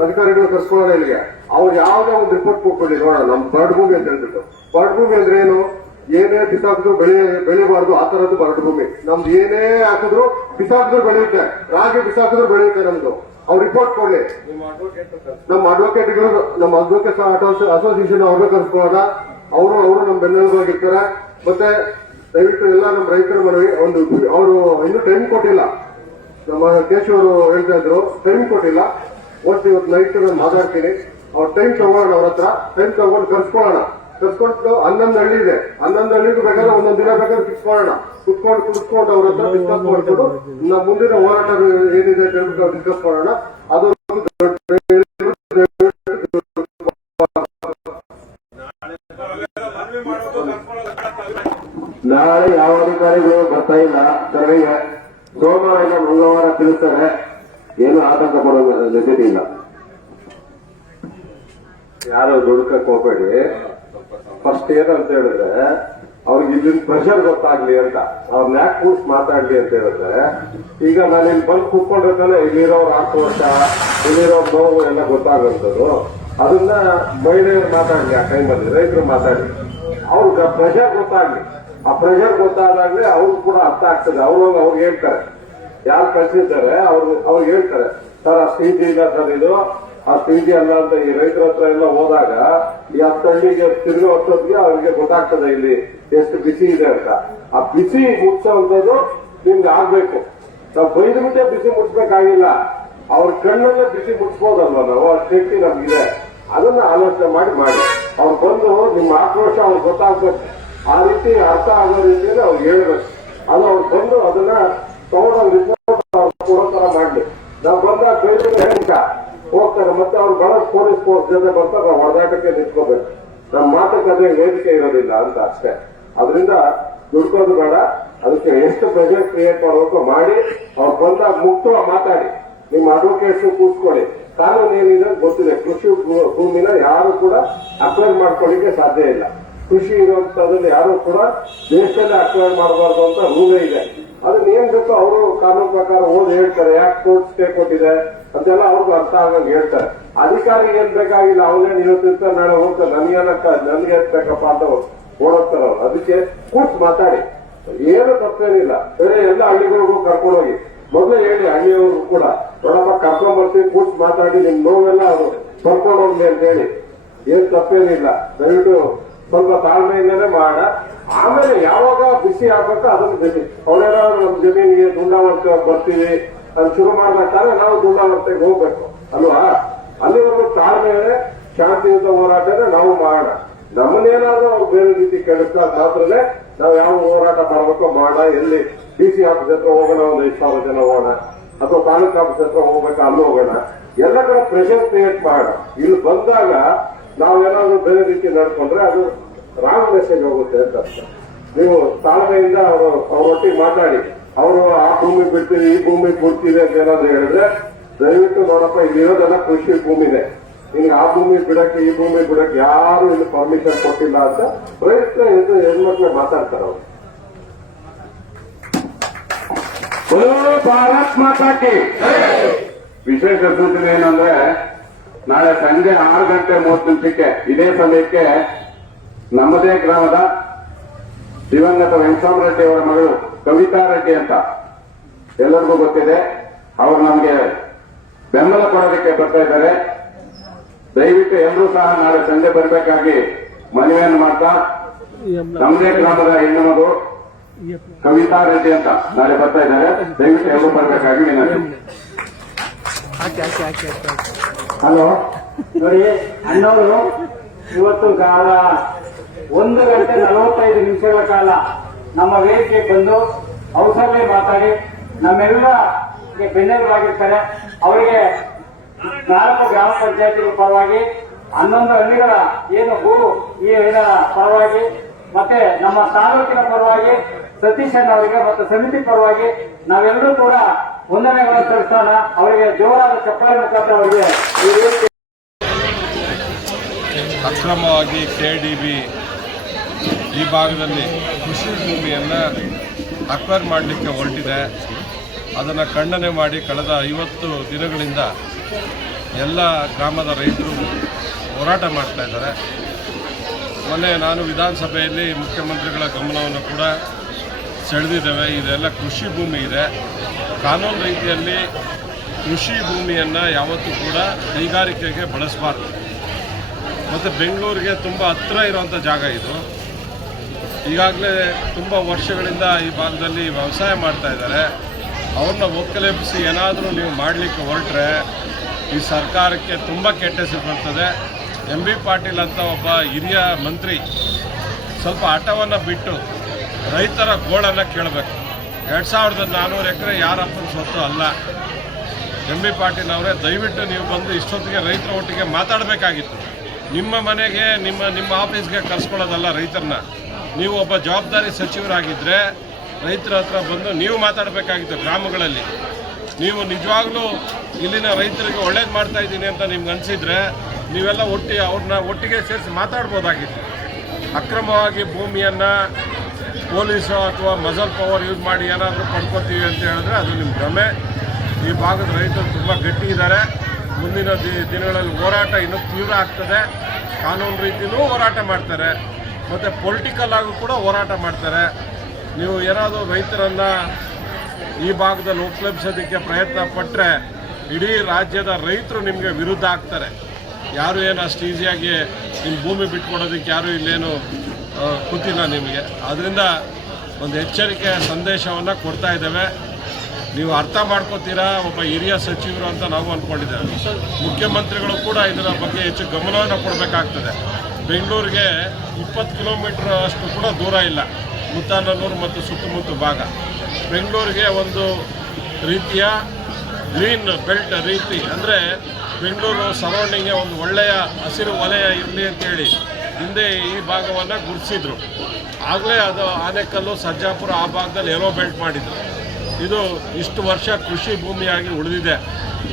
ಅಧಿಕಾರಿಗಳು ಕರ್ಸ್ಕೊಳ್ಳೋಣ ಇಲ್ಲಿಗೆ. ಅವ್ರು ಯಾವ್ದೋ ಒಂದು ರಿಪೋರ್ಟ್ ಕೊಟ್ಕೊಳ್ಳಿ ನೋಡೋಣ. ನಮ್ ಬರಡು ಭೂಮಿ ಅಂತ ಹೇಳ್ಬಿಟ್ಟು. ಬರಡು ಭೂಮಿ ಅಂದ್ರೆ ಏನು? ಏನೇ ಬಿಸಾಕಿದ್ರು ಬೆಳಿಬಾರ್ದು. ಆ ತರದ್ದು ಬರಡು ಭೂಮಿ. ನಮ್ದು ಏನೇ ಹಾಕಿದ್ರು ಬಿಸಾಕಿದ್ರು ಬೆಳೆಯುತ್ತೆ. ರಾಗಿ ಬಿಸಾಕಿದ್ರು ಬೆಳೆಯುತ್ತೆ ನಮ್ದು. ಅವ್ರು ರಿಪೋರ್ಟ್ ಕೊಡ್ಲಿ. ನಮ್ಮ ಅಡ್ವೊಕೇಟ್ಗಳು, ನಮ್ಮ ಅಡ್ವೊಕೇಟ್ ಅಸೋಸಿಯೇಷನ್ ಅವ್ರನ್ನ ಕರ್ಸ್ಕೊಳ್ಳೋಣ. ಅವರು ನಮ್ಮ ಬೆನ್ನೆಲುಬಾಗಿರ್ತಾರೆ. ಮತ್ತೆ ದಯವಿಟ್ಟು ಎಲ್ಲ ನಮ್ಮ ರೈತರ ಮನವಿ, ಅವರು ಇನ್ನೂ ಟೈಮ್ ಕೊಟ್ಟಿಲ್ಲ. ನಮ್ಮ ಕೇಶವರು ಹೇಳ್ತಾ ಇದ್ರು ಟೈಮ್ ಕೊಟ್ಟಿಲ್ಲ. ಇವತ್ತು ನೈಟ್ ನಾನು ಮಾತಾಡ್ತೀನಿ. ಅವ್ರ ಟೈಮ್ ತಗೊಳ್ಳೋಣ. ಅವ್ರ ಹತ್ರ ಟೈಮ್ ತಗೊಂಡು ಕರ್ಸ್ಕೊಳ್ಳೋಣ. ಕರ್ಸ್ಕೊಂಡು 11 ಹಳ್ಳಿ ಇದೆ. 11 ಹಳ್ಳಿಗೂ ಬೇಕಾದ್ರೆ ಒಂದೊಂದು ದಿನ ಬೇಕಾದ್ರೆ ಫಿಕ್ಸ್ ಮಾಡೋಣ. ಕುತ್ಕೊಂಡು ಅವ್ರ ಹತ್ರ ಡಿಸ್ಕಸ್ ಮಾಡ್ಕೊಂಡು ನಮ್ಮ ಮುಂದಿನ ಹೋರಾಟ ಏನಿದೆ ಅಂತ ಹೇಳ್ಬಿಟ್ಟು ಡಿಸ್ಕಸ್ ಮಾಡೋಣ. ಅದು ನಾಳೆ ಯಾವ ಅಧಿಕಾರಿಗಳು ಬರ್ತಾ ಇಲ್ಲ ಸರ್ವೆಗೆ. ಸೋಮವಾರ ಇಲ್ಲ ಮಂಗಳವಾರ ತಿಳಿಸ್ತಾರೆ. ಏನು ಆತಂಕ ಪಡೋ ನೆಸಿಟಿ ಇಲ್ಲ. ಯಾರು ದುಡ್ಕಕ್ ಹೋಗ್ಬೇಡಿ. ಫಸ್ಟ್ ಏನಂತ ಹೇಳಿದ್ರೆ ಅವ್ರಿಗೆ ಇಲ್ಲಿನ ಪ್ರೆಷರ್ ಗೊತ್ತಾಗ್ಲಿ ಅಂತ, ಅವ್ರನ್ನ ಯಾಕೆ ಕೂರ್ಸ್ ಮಾತಾಡ್ಲಿ ಅಂತ ಹೇಳಿದ್ರೆ, ಈಗ ನಾನು ಇಲ್ಲಿ ಬಂದು ಕೂತ್ಕೊಂಡಿರ್ತಾನೆ ಇಲ್ಲಿರೋರು ಆಕ್ರೋಶ, ಇಲ್ಲಿರೋ ನೋವು ಎಲ್ಲ ಗೊತ್ತಾಗುವಂಥದ್ದು. ಅದನ್ನ ಮಹಿಳೆಯರು ಮಾತಾಡ್ಲಿ, ಆ ಟೈಮಲ್ಲಿ ರೈತರು ಮಾತಾಡ್ಲಿ, ಅವ್ರಿಗೆ ಪ್ರೆಷರ್ ಗೊತ್ತಾಗ್ಲಿ. ಆ ಪ್ರೆಷರ್ ಗೊತ್ತಾದಾಗ್ಲೇ ಅವ್ರು ಕೂಡ ಅರ್ಥ ಆಗ್ತದೆ. ಅವ್ರಿಗೆ ಹೇಳ್ತಾರೆ, ಯಾರು ಕಳ್ಸಿರ್ತಾರೆ ಅವ್ರಿಗೆ ಹೇಳ್ತಾರೆ, ಸರ್ ಆ ಸ್ಥಿತಿ ಇಲ್ಲ ಸರ್, ಇದು ಆ ಸ್ಥಿತಿ ಅಲ್ಲ ಅಂತ. ಈ ರೈತರ ಹತ್ರ ಎಲ್ಲ ಹೋದಾಗ ಈ 10 ಹಳ್ಳಿಗೆ ತಿರುಗಿ ಹೊತ್ತೊತ್ತಿಗೆ ಅವ್ರಿಗೆ ಗೊತ್ತಾಗ್ತದೆ ಇಲ್ಲಿ ಎಷ್ಟು ಬಿಸಿ ಇದೆ ಅಂತ. ಆ ಬಿಸಿ ಮುಟ್ಸೋಂಥದ್ದು ನಿಮ್ಗೆ ಆಗ್ಬೇಕು. ನಾವು ಬೈದ ಮುಂಚೆ ಬಿಸಿ ಮುಟ್ಸ್ಬೇಕಾಗಿಲ್ಲ. ಅವ್ರ ಕಣ್ಣಲ್ಲೇ ಬಿಸಿ ಮುಟ್ಸ್ಬೋದಲ್ವ ನಾವು, ಆ ಶಕ್ತಿ ನಮ್ಗಿದೆ. ಅದನ್ನ ಆಲೋಚನೆ ಮಾಡಿ ಅವ್ರು ಬಂದು ನಿಮ್ಮ ಆಕ್ರೋಶ ಅವ್ರಿಗೆ ಗೊತ್ತಾಗ್ಬೇಕು. ಆ ರೀತಿ ಅರ್ಥ ಆಗೋ ರೀತಿಯಲ್ಲಿ ಅವ್ರಿಗೆ ಹೇಳ್ಬೇಕು. ಅದು ಅವ್ರು ಬಂದು ಅದನ್ನ ತಗೊಂಡೋಗಿ ರಿಪೋರ್ಟ್ ಕೊಡೋ ತರ ಮಾಡ್ಲಿ. ನಾವು ಬಂದಾಗ ಬೆಳೆದ ಹೋಗ್ತಾರೆ. ಮತ್ತೆ ಅವ್ರು ಬಹಳ ಪೊಲೀಸ್ ಫೋರ್ಸ್ ಜೊತೆ ಬರ್ತಾರೆ. ನಾವು ಹೊಡೆದಾಟಕ್ಕೆ ನಿಂತ್ಕೋಬೇಕು. ನಮ್ಮ ಮಾತುಕತೆ ವೇದಿಕೆ ಇರೋದಿಲ್ಲ ಅಂತ ಅಷ್ಟೇ. ಅದರಿಂದ ದುಡ್ಕೋದು ಬೇಡ. ಅದಕ್ಕೆ ಎಷ್ಟು ಪ್ರೆಷರ್ ಕ್ರಿಯೇಟ್ ಮಾಡಬೇಕು ಮಾಡಿ ಅವ್ರು ಬಂದಾಗ ಮುಕ್ತವಾಗಿ ಮಾತಾಡಿ. ನಿಮ್ಮ ಅಡ್ವೊಕೇಟ್ಸ್ ಕೂತ್ಕೊಳ್ಳಿ. ಕಾನೂನು ಏನಿದೆ ಗೊತ್ತಿದೆ. ಕೃಷಿ ಭೂಮಿನ ಯಾರು ಕೂಡ ಅಕ್ವೈರ್ ಮಾಡ್ಕೊಳ್ಳಿಕ್ಕೆ ಸಾಧ್ಯ ಇಲ್ಲ. ಕೃಷಿ ಇರುವಂತದ್ರಲ್ಲಿ ಯಾರು ಕೂಡ ದೇಶದಲ್ಲೇ ಅಕ್ವೈರ್ ಮಾಡಬಾರ್ದು ಅಂತ ರೂಲೇ ಇದೆ. ಅದನ್ನ ಏನ್ ಬೇಕೋ ಅವರು ಕಾನೂನು ಪ್ರಕಾರ ಓದಿ ಹೇಳ್ತಾರೆ. ಯಾಕೆ ಕೋರ್ಟ್ ಸ್ಟೇ ಕೊಟ್ಟಿದೆ ಅಂತೆಲ್ಲ ಅವ್ರಿಗೂ ಅರ್ಥ ಆಗಂಗೆ ಹೇಳ್ತಾರೆ. ಅಧಿಕಾರಿ ಏನ್ ಬೇಕಾಗಿಲ್ಲ, ಅವನೇನ್ ಇವತ್ತಿರ್ತಾರೆ ನಾಳೆ ಹೋಗ್ತಾರೆ. ನನ್ಗೆ ಬೇಕಪ್ಪ ಅಂತ ಓಡೋಗ್ತಾರೆ ಅವ್ರು. ಅದಕ್ಕೆ ಕೂತ್ ಮಾತಾಡಿ, ಏನು ತಪ್ಪೇನಿಲ್ಲ. ಬೇರೆ ಎಲ್ಲ ಹಳ್ಳಿಗಳಿಗೂ ಕರ್ಕೊಂಡೋಗಿ ಮೊದಲೇ ಹೇಳಿ ಹಳ್ಳಿಯವರು ಕೂಡ ನೋಡಪ್ಪ ಕರ್ಕೊಂಡ್ ಬರ್ತೀವಿ ಕೂತ್ ಮಾತಾಡಿ ನಿಮ್ ನೋವೆಲ್ಲ ಬರ್ಕೊಂಡು ಹೋಗ್ಲಿ ಅಂತ ಹೇಳಿ ಏನ್ ತಪ್ಪೇನಿಲ್ಲ. ದಯವಿಟ್ಟು ಸ್ವಲ್ಪ ತಾಳ್ಮೆಯಿಂದನೇ ಮಾಡ. ಆಮೇಲೆ ಯಾವಾಗ ಬಿಸಿ ಆಗ್ಬೇಕು ಅದನ್ನು ಬಿಸಿ. ಅವರೇನಾದ್ರು ನಮ್ ಜಮೀನಿಗೆ ದುಂಡಾವರ್ತೆ ಬರ್ತೀವಿ ಅದು ಶುರು ಮಾಡ್ಬೇಕಾದ್ರೆ ನಾವು ದುಂಡಾವರ್ತೆಗೆ ಹೋಗ್ಬೇಕು ಅಲ್ವಾ? ಅಲ್ಲಿವರೆಗೂ ತಾಳ್ಮೆ ಶಾಂತಿಯುತ ಹೋರಾಟನೇ ನಾವು ಮಾಡೋಣ. ನಮ್ಮನ್ನೇನಾದ್ರೂ ಅವ್ರು ಬೇರೆ ರೀತಿ ಕೆಡಿಸ್ತಾ ಮಾತ್ರನೇ ನಾವು ಯಾವ ಹೋರಾಟ ಮಾಡಬೇಕೋ ಮಾಡ. ಎಲ್ಲಿ ಡಿಸಿ ಆಫೀಸ್ ಹತ್ರ ಹೋಗೋಣ, ಒಂದು 5,000 ಜನ ಹೋಗೋಣ, ಅಥವಾ ತಾಲೂಕು ಆಫೀಸ್ ಹತ್ರ ಹೋಗ್ಬೇಕಾ ಅಲ್ಲಿ ಹೋಗೋಣ. ಎಲ್ಲ ಕಡೆ ಪ್ರೆಷರ್ ಕ್ರಿಯೇಟ್ ಮಾಡೋಣ. ಇಲ್ಲಿ ಬಂದಾಗ ನಾವೇನಾದ್ರೂ ಬೇರೆ ರೀತಿ ನಡ್ಕೊಂಡ್ರೆ ಅದು ರಾಂಗ್ ಮೆಸೇಜ್ ಹೋಗುತ್ತೆ ಅಂತ ಅರ್ಥ. ನೀವು ತಾಳ್ಮೆಯಿಂದ ಅವರೊಟ್ಟಿಗೆ ಮಾತಾಡಿ, ಅವರು ಆ ಭೂಮಿ ಬಿಡ್ತೀವಿ ಈ ಭೂಮಿ ಕೊಡ್ತೀವಿ ಅಂತ ಏನಾದ್ರು ಹೇಳಿದ್ರೆ ದಯವಿಟ್ಟು ನೋಡಪ್ಪ, ಇಲ್ಲಿರೋದೆಲ್ಲ ಕೃಷಿ ಭೂಮಿನೇ, ನಿಮ್ಗೆ ಆ ಭೂಮಿ ಬಿಡಕ್ಕೆ ಈ ಭೂಮಿ ಬಿಡಕ್ಕೆ ಯಾರು ಇಲ್ಲಿ ಪರ್ಮಿಷನ್ ಕೊಟ್ಟಿಲ್ಲ ಅಂತ ರೈತರ ಹೆಣ್ಮಕ್ಳು ಮಾತಾಡ್ತಾರೆ ಅವರು. ಭಾರತ್ ಮಾತಾಕಿ ವಿಶೇಷ ಸೂಚನೆ ಏನಂದ್ರೆ, ನಾಳೆ ಸಂಜೆ 6:30 ಇದೇ ಸಮಯಕ್ಕೆ ನಮ್ಮದೇ ಗ್ರಾಮದ ದಿವಂಗತ ವೆಂಕಟರಾಮ ರೆಡ್ಡಿ ಅವರ ಮಗಳು ಕವಿತಾ ರೆಡ್ಡಿ ಅಂತ ಎಲ್ಲರಿಗೂ ಗೊತ್ತಿದೆ. ಅವರು ನಮಗೆ ಬೆಂಬಲ ಕೊಡೋದಕ್ಕೆ ಬರ್ತಾ ಇದ್ದಾರೆ. ದಯವಿಟ್ಟು ಎಲ್ಲರೂ ಸಹ ನಾಳೆ ಸಂಜೆ ಬರಬೇಕಾಗಿ ಮನವಿಯನ್ನು ಮಾಡ್ತಾ, ನಮ್ಮದೇ ಗ್ರಾಮದ ಹೆಣ್ಣು ಮಗು ಕವಿತಾ ರೆಡ್ಡಿ ಅಂತ ನಾಳೆ ಬರ್ತಾ ಇದ್ದಾರೆ. ದಯವಿಟ್ಟು ಎಲ್ಲರೂ ಬರಬೇಕಾಗಿ ವಿನಂತಿ. ಹಲೋ ನೋಡಿ, ಅಣ್ಣವರು ಇವತ್ತು 1:45 ಕಾಲ ನಮ್ಮ ವೇದಿಕೆ ಬಂದು ಅವಸರದಲ್ಲಿ ಮಾತಾಡಿ ನಮ್ಮೆಲ್ಲ ಬೆನ್ನೆಲುಬಾಗಿರ್ತಾರೆ. ಅವರಿಗೆ 4 ಗ್ರಾಮ ಪಂಚಾಯತಿಗಳ ಪರವಾಗಿ, 11 ಹಳ್ಳಿಗಳ ಏನು ಈ ಇದರ ಪರವಾಗಿ, ಮತ್ತೆ ನಮ್ಮ ತಾಲೂಕಿನ ಪರವಾಗಿ ಸತೀಶ್ ಅಣ್ಣ ಅವರಿಗೆ ಮತ್ತು ಸಮಿತಿ ಪರವಾಗಿ ನಾವೆಲ್ಲರೂ ಕೂಡ ವಂದನೆಗಳನ್ನು ಸಲ್ಲಿಸೋಣ. ಅವರಿಗೆ ಜೋರಾದ ಚಪ್ಪಾಳೆ ಮುಖಾಂತರ ಅವರಿಗೆ ಅಕ್ರಮವಾಗಿ ಕೆಡಿಬಿ ಈ ಭಾಗದಲ್ಲಿ ಕೃಷಿ ಭೂಮಿಯನ್ನು ಅಕ್ವೈರ್ ಮಾಡಲಿಕ್ಕೆ ಹೊರಟಿದೆ. ಅದನ್ನು ಖಂಡನೆ ಮಾಡಿ ಕಳೆದ 50 ದಿನಗಳಿಂದ ಎಲ್ಲ ಗ್ರಾಮದ ರೈತರು ಹೋರಾಟ ಮಾಡ್ತಾ ಇದ್ದಾರೆ. ಮೊನ್ನೆ ನಾನು ವಿಧಾನಸಭೆಯಲ್ಲಿ ಮುಖ್ಯಮಂತ್ರಿಗಳ ಗಮನವನ್ನು ಕೂಡ ಸೆಳೆದಿದ್ದೇವೆ. ಇದೆಲ್ಲ ಕೃಷಿ ಭೂಮಿ ಇದೆ. ಕಾನೂನು ರೀತಿಯಲ್ಲಿ ಕೃಷಿ ಭೂಮಿಯನ್ನು ಯಾವತ್ತೂ ಕೂಡ ಕೈಗಾರಿಕೆಗೆ ಬಳಸಬಾರ್ದು. ಮತ್ತು ಬೆಂಗಳೂರಿಗೆ ತುಂಬ ಹತ್ತಿರ ಇರುವಂಥ ಜಾಗ ಇದು. ಈಗಾಗಲೇ ತುಂಬ ವರ್ಷಗಳಿಂದ ಈ ಭಾಗದಲ್ಲಿ ವ್ಯವಸಾಯ ಮಾಡ್ತಾ ಇದ್ದಾರೆ. ಅವ್ರನ್ನ ಒಕ್ಕಲೆಬ್ಬಿಸಿ ಏನಾದರೂ ನೀವು ಮಾಡಲಿಕ್ಕೆ ಹೊರಟ್ರೆ ಈ ಸರ್ಕಾರಕ್ಕೆ ತುಂಬ ಕೆಟ್ಟ ಹೆಸರು ಬರ್ತದೆ. ಎಂ ಬಿ ಪಾಟೀಲ್ ಅಂತ ಒಬ್ಬ ಹಿರಿಯ ಮಂತ್ರಿ ಸ್ವಲ್ಪ ಹಠವನ್ನು ಬಿಟ್ಟು ರೈತರ ಗೋಳನ್ನು ಕೇಳಬೇಕು. 2400 ಎಕರೆ ಯಾರಪ್ಪನ ಸ್ವತ್ತು ಅಲ್ಲ. ಎಂ ಬಿ ಪಾಟೀಲ್ ಅವರೇ, ದಯವಿಟ್ಟು ನೀವು ಬಂದು ಇಷ್ಟೊತ್ತಿಗೆ ರೈತರ ಒಟ್ಟಿಗೆ ಮಾತಾಡಬೇಕಾಗಿತ್ತು. ನಿಮ್ಮ ಮನೆಗೆ ನಿಮ್ಮ ಆಫೀಸ್ಗೆ ಕರ್ಸ್ಕೊಳ್ಳೋದಲ್ಲ ರೈತರನ್ನ. ನೀವು ಒಬ್ಬ ಜವಾಬ್ದಾರಿ ಸಚಿವರಾಗಿದ್ದರೆ ರೈತರ ಹತ್ರ ಬಂದು ನೀವು ಮಾತಾಡಬೇಕಾಗಿತ್ತು ಗ್ರಾಮಗಳಲ್ಲಿ. ನೀವು ನಿಜವಾಗ್ಲೂ ಇಲ್ಲಿನ ರೈತರಿಗೆ ಒಳ್ಳೇದು ಮಾಡ್ತಾ ಇದ್ದೀನಿ ಅಂತ ನಿಮ್ಗೆ ಅನಿಸಿದರೆ ನೀವೆಲ್ಲ ಅವ್ರನ್ನ ಒಟ್ಟಿಗೆ ಸೇರಿಸಿ ಮಾತಾಡ್ಬೋದಾಗಿತ್ತು. ಅಕ್ರಮವಾಗಿ ಭೂಮಿಯನ್ನು ಪೊಲೀಸು ಅಥವಾ ಮಜಲ್ ಪವರ್ ಯೂಸ್ ಮಾಡಿ ಏನಾದರೂ ಪಡ್ಕೊತೀವಿ ಅಂತ ಹೇಳಿದ್ರೆ ಅದು ನಿಮ್ಮ ಭ್ರಮೆ. ಈ ಭಾಗದ ರೈತರು ತುಂಬ ಗಟ್ಟಿ ಇದ್ದಾರೆ. ಮುಂದಿನ ದಿನಗಳಲ್ಲಿ ಹೋರಾಟ ಇನ್ನೂ ತೀವ್ರ ಆಗ್ತದೆ. ಕಾನೂನು ರೀತಿಯೂ ಹೋರಾಟ ಮಾಡ್ತಾರೆ, ಮತ್ತು ಪೊಲಿಟಿಕಲ್ ಆಗೂ ಕೂಡ ಹೋರಾಟ ಮಾಡ್ತಾರೆ. ನೀವು ಏನಾದರೂ ರೈತರನ್ನು ಈ ಭಾಗದಲ್ಲಿ ಒಕ್ಕಲೆಬ್ಸೋದಕ್ಕೆ ಪ್ರಯತ್ನ ಪಟ್ಟರೆ ಇಡೀ ರಾಜ್ಯದ ರೈತರು ನಿಮಗೆ ವಿರುದ್ಧ ಆಗ್ತಾರೆ. ಯಾರು ಏನು ಅಷ್ಟು ಈಸಿಯಾಗಿ ನಿಮ್ಮ ಭೂಮಿ ಬಿಟ್ಕೊಡೋದಕ್ಕೆ ಯಾರೂ ಇಲ್ಲೇನು ಕೂತಿಲ್ಲ ನಿಮಗೆ. ಅದರಿಂದ ಒಂದು ಎಚ್ಚರಿಕೆ ಸಂದೇಶವನ್ನು ಕೊಡ್ತಾ ಇದ್ದೇವೆ. ನೀವು ಅರ್ಥ ಮಾಡ್ಕೋತೀರಾ, ಒಬ್ಬ ಹಿರಿಯ ಸಚಿವರು ಅಂತ ನಾವು ಅಂದ್ಕೊಂಡಿದ್ದೇವೆ. ಮುಖ್ಯಮಂತ್ರಿಗಳು ಕೂಡ ಇದರ ಬಗ್ಗೆ ಹೆಚ್ಚು ಗಮನವನ್ನು ಕೊಡಬೇಕಾಗ್ತದೆ. ಬೆಂಗಳೂರಿಗೆ 20 ಕಿಲೋಮೀಟರ್ ಅಷ್ಟು ಕೂಡ ದೂರ ಇಲ್ಲ, ಮುತ್ತಾನಲ್ಲೂರು ಮತ್ತು ಸುತ್ತಮುತ್ತ ಭಾಗ. ಬೆಂಗಳೂರಿಗೆ ಒಂದು ರೀತಿಯ ಗ್ರೀನ್ ಬೆಲ್ಟ್ ರೀತಿ, ಅಂದರೆ ಬೆಂಗಳೂರು ಸರೌಂಡಿಂಗ್ಗೆ ಒಂದು ಒಳ್ಳೆಯ ಹಸಿರು ವಲಯ ಇರಲಿ ಅಂತೇಳಿ ಹಿಂದೆ ಈ ಭಾಗವನ್ನು ಗುರುತಿಸಿದ್ರು. ಆಗಲೇ ಅದು ಆನೇಕಲ್ಲು, ಸರ್ಜಾಪುರ ಆ ಭಾಗದಲ್ಲಿ ಯೆಲ್ಲೋ ಬೆಲ್ಟ್ ಮಾಡಿದ್ರು. ಇದು ಇಷ್ಟು ವರ್ಷ ಕೃಷಿ ಭೂಮಿಯಾಗಿ ಉಳಿದಿದೆ.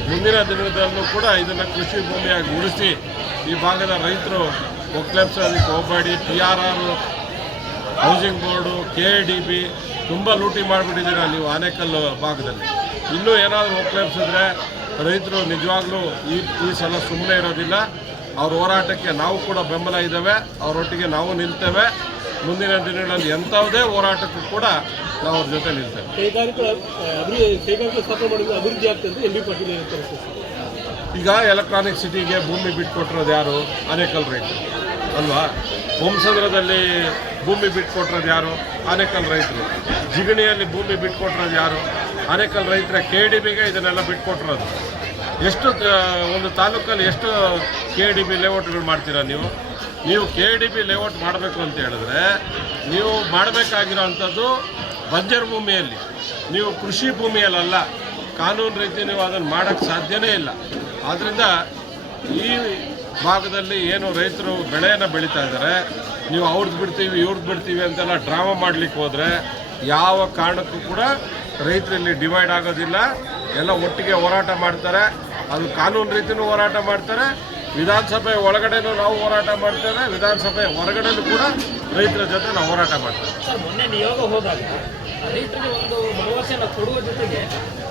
ಮುಂದಿನ ದಿನದಲ್ಲೂ ಕೂಡ ಇದನ್ನು ಕೃಷಿ ಭೂಮಿಯಾಗಿ ಉಳಿಸಿ ಈ ಭಾಗದ ರೈತರು ಒಕ್ಕಲೆಬ್ಸೋದಕ್ಕೆ ಹೋಗಬೇಡಿ. TRR, ಹೌಸಿಂಗ್ ಬೋರ್ಡು, KIDB ತುಂಬ ಲೂಟಿ ಮಾಡಿಬಿಟ್ಟಿದ್ದೀರ ನೀವು ಆನೇಕಲ್ಲು ಭಾಗದಲ್ಲಿ. ಇನ್ನೂ ಏನಾದರೂ ಒಕ್ಕಲೆಬ್ಸಿದ್ರೆ ರೈತರು ನಿಜವಾಗ್ಲೂ ಈ ಸಲ ಸುಮ್ಮನೆ ಇರೋದಿಲ್ಲ. ಅವ್ರ ಹೋರಾಟಕ್ಕೆ ನಾವು ಕೂಡ ಬೆಂಬಲ ಇದ್ದೇವೆ, ಅವರೊಟ್ಟಿಗೆ ನಾವು ನಿಲ್ತೇವೆ. ಮುಂದಿನ ದಿನಗಳಲ್ಲಿ ಎಂಥದೇ ಹೋರಾಟಕ್ಕೂ ಕೂಡ ನಾವು ಅವ್ರ ಜೊತೆ ನಿಲ್ತೇವೆ. ಕೈಗಾರಿಕೆ ಸ್ಥಾಪನೆ ಮಾಡಿದ್ರೆ ಅಭಿವೃದ್ಧಿ ಆಗ್ತದೆ ಅಂತ MB ಪಾಟೀಲ್ ಹೇಳ್ತಾರೆ. ಈಗ ಎಲೆಕ್ಟ್ರಾನಿಕ್ ಸಿಟಿಗೆ ಭೂಮಿ ಬಿಟ್ಕೊಟ್ಟಿರೋದು ಯಾರು? ಆನೇಕಲ್ ರೈತರು ಅಲ್ವಾ? ಹೊಂಸಂದ್ರದಲ್ಲಿ ಭೂಮಿ ಬಿಟ್ಕೊಟ್ಟಿರೋದು ಯಾರು? ಆನೇಕಲ್ ರೈತರು. ಜಿಗಣಿಯಲ್ಲಿ ಭೂಮಿ ಬಿಟ್ಕೊಟ್ಟಿರೋದು ಯಾರು? ಆನೇಕಲ್ ರೈತರ. KDBಗೆ ಇದನ್ನೆಲ್ಲ ಬಿಟ್ಕೊಟ್ಟಿರೋದು. ಎಷ್ಟು ಒಂದು ತಾಲೂಕಲ್ಲಿ ಎಷ್ಟು KDB ಲೇಔಟ್ಗಳು ಮಾಡ್ತೀರಾ ನೀವು KDB ಲೇಔಟ್ ಮಾಡಬೇಕು ಅಂತ ಹೇಳಿದ್ರೆ ನೀವು ಮಾಡಬೇಕಾಗಿರೋ ಅಂಥದ್ದು ಬಂಜರು ಭೂಮಿಯಲ್ಲಿ, ನೀವು ಕೃಷಿ ಭೂಮಿಯಲ್ಲ. ಕಾನೂನು ರೀತಿ ನೀವು ಅದನ್ನು ಮಾಡೋಕ್ಕೆ ಸಾಧ್ಯನೇ ಇಲ್ಲ. ಆದ್ದರಿಂದ ಈ ಭಾಗದಲ್ಲಿ ಏನು ರೈತರು ಬೆಳೆಯನ್ನು ಬೆಳೀತಾ ಇದ್ದಾರೆ, ನೀವು ಅವ್ರದ್ದು ಬಿಡ್ತೀವಿ ಇವ್ರದ್ದು ಬಿಡ್ತೀವಿ ಅಂತೆಲ್ಲ ಡ್ರಾಮಾ ಮಾಡಲಿಕ್ಕೆ ಹೋದರೆ ಯಾವ ಕಾರಣಕ್ಕೂ ಕೂಡ ರೈತರಲ್ಲಿ ಡಿವೈಡ್ ಆಗೋದಿಲ್ಲ. ಎಲ್ಲ ಒಟ್ಟಿಗೆ ಹೋರಾಟ ಮಾಡ್ತಾರೆ. ಅದು ಕಾನೂನು ರೀತಿಯೂ ಹೋರಾಟ ಮಾಡ್ತಾರೆ. ವಿಧಾನಸಭೆ ಒಳಗಡೆನೂ ನಾವು ಹೋರಾಟ ಮಾಡ್ತೇವೆ, ವಿಧಾನಸಭೆ ಹೊರಗಡೆನೂ ಕೂಡ ರೈತರ ಜೊತೆ ನಾವು ಹೋರಾಟ ಮಾಡ್ತೇವೆ. ಸರ್, ಮೊನ್ನೆ ನಿಯೋಗ ಹೋದಾಗ ರೈತರಿಗೆ ಒಂದು ಭರವಸೆಯನ್ನು ಕೊಡುವ ಜೊತೆಗೆ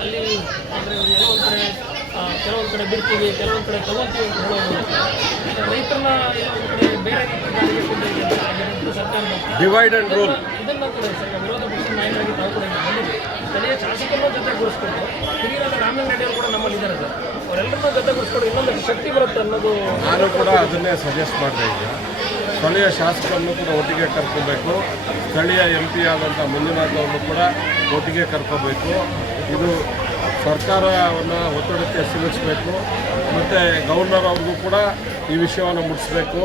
ಅಲ್ಲಿ ಅಂದರೆ ಕೆಲವೊಂದು ಕಡೆ ಬಿಡ್ತೀವಿ, ಕೆಲವೊಂದು ಕಡೆ ತಗೊಳ್ತೀವಿ ಅಂತ ಹೇಳೋದು ರೈತರನ್ನ ಒಂದು ಕಡೆ ಬೇರೆ ರೀತಿ ಸರ್ಕಾರ ಡಿವೈಡ್ ಆ್ಯಂಡ್ ರೂಲ್ ಇದನ್ನು ಕೂಡ ವಿರೋಧ ಪಕ್ಷದ ನಾಯಕರಾಗಿ ತಾವು ಕೂಡ ಬಂದಿದೆ. ಸ್ಥಳೀಯ ಶಾಸಕರನ್ನ ಜೊತೆಗೂಡಿಸ್ಕೊಂಡು ಹಿರಿಯರಾದ ರಾಮಲಿಂಗ ರೆಡ್ಡಿ ಅವರು ಕೂಡ ನಮ್ಮಲ್ಲಿ ಇದ್ದಾರೆ ಸರ್. ಅವರೆಲ್ಲರನ್ನ ಜೊತೆಗೂಡಿಸ್ಕೊಂಡು ಇನ್ನೊಂದು ಶಕ್ತಿ ಬರುತ್ತೆ ಅನ್ನೋದು ನಾನು ಕೂಡ ಅದನ್ನೇ ಸಜೆಸ್ಟ್ ಮಾಡಿದೆ. ಈಗ ಸ್ಥಳೀಯ ಶಾಸಕರನ್ನು ಕೂಡ ಒಟ್ಟಿಗೆ ಕರ್ಕೋಬೇಕು, ಸ್ಥಳೀಯ MP ಆದಂಥ ಮಂಜುನಾಥ್ ಅವ್ರನ್ನು ಕೂಡ ಒಟ್ಟಿಗೆ ಕರ್ಕೋಬೇಕು. ಇದು ಸರ್ಕಾರವನ್ನು ಒತ್ತಡಕ್ಕೆ ಸಿಲುಕಿಸಬೇಕು. ಮತ್ತು ಗವರ್ನರ್ ಅವ್ರಿಗೂ ಕೂಡ ಈ ವಿಷಯವನ್ನು ಮುಟ್ಟಿಸ್ಬೇಕು.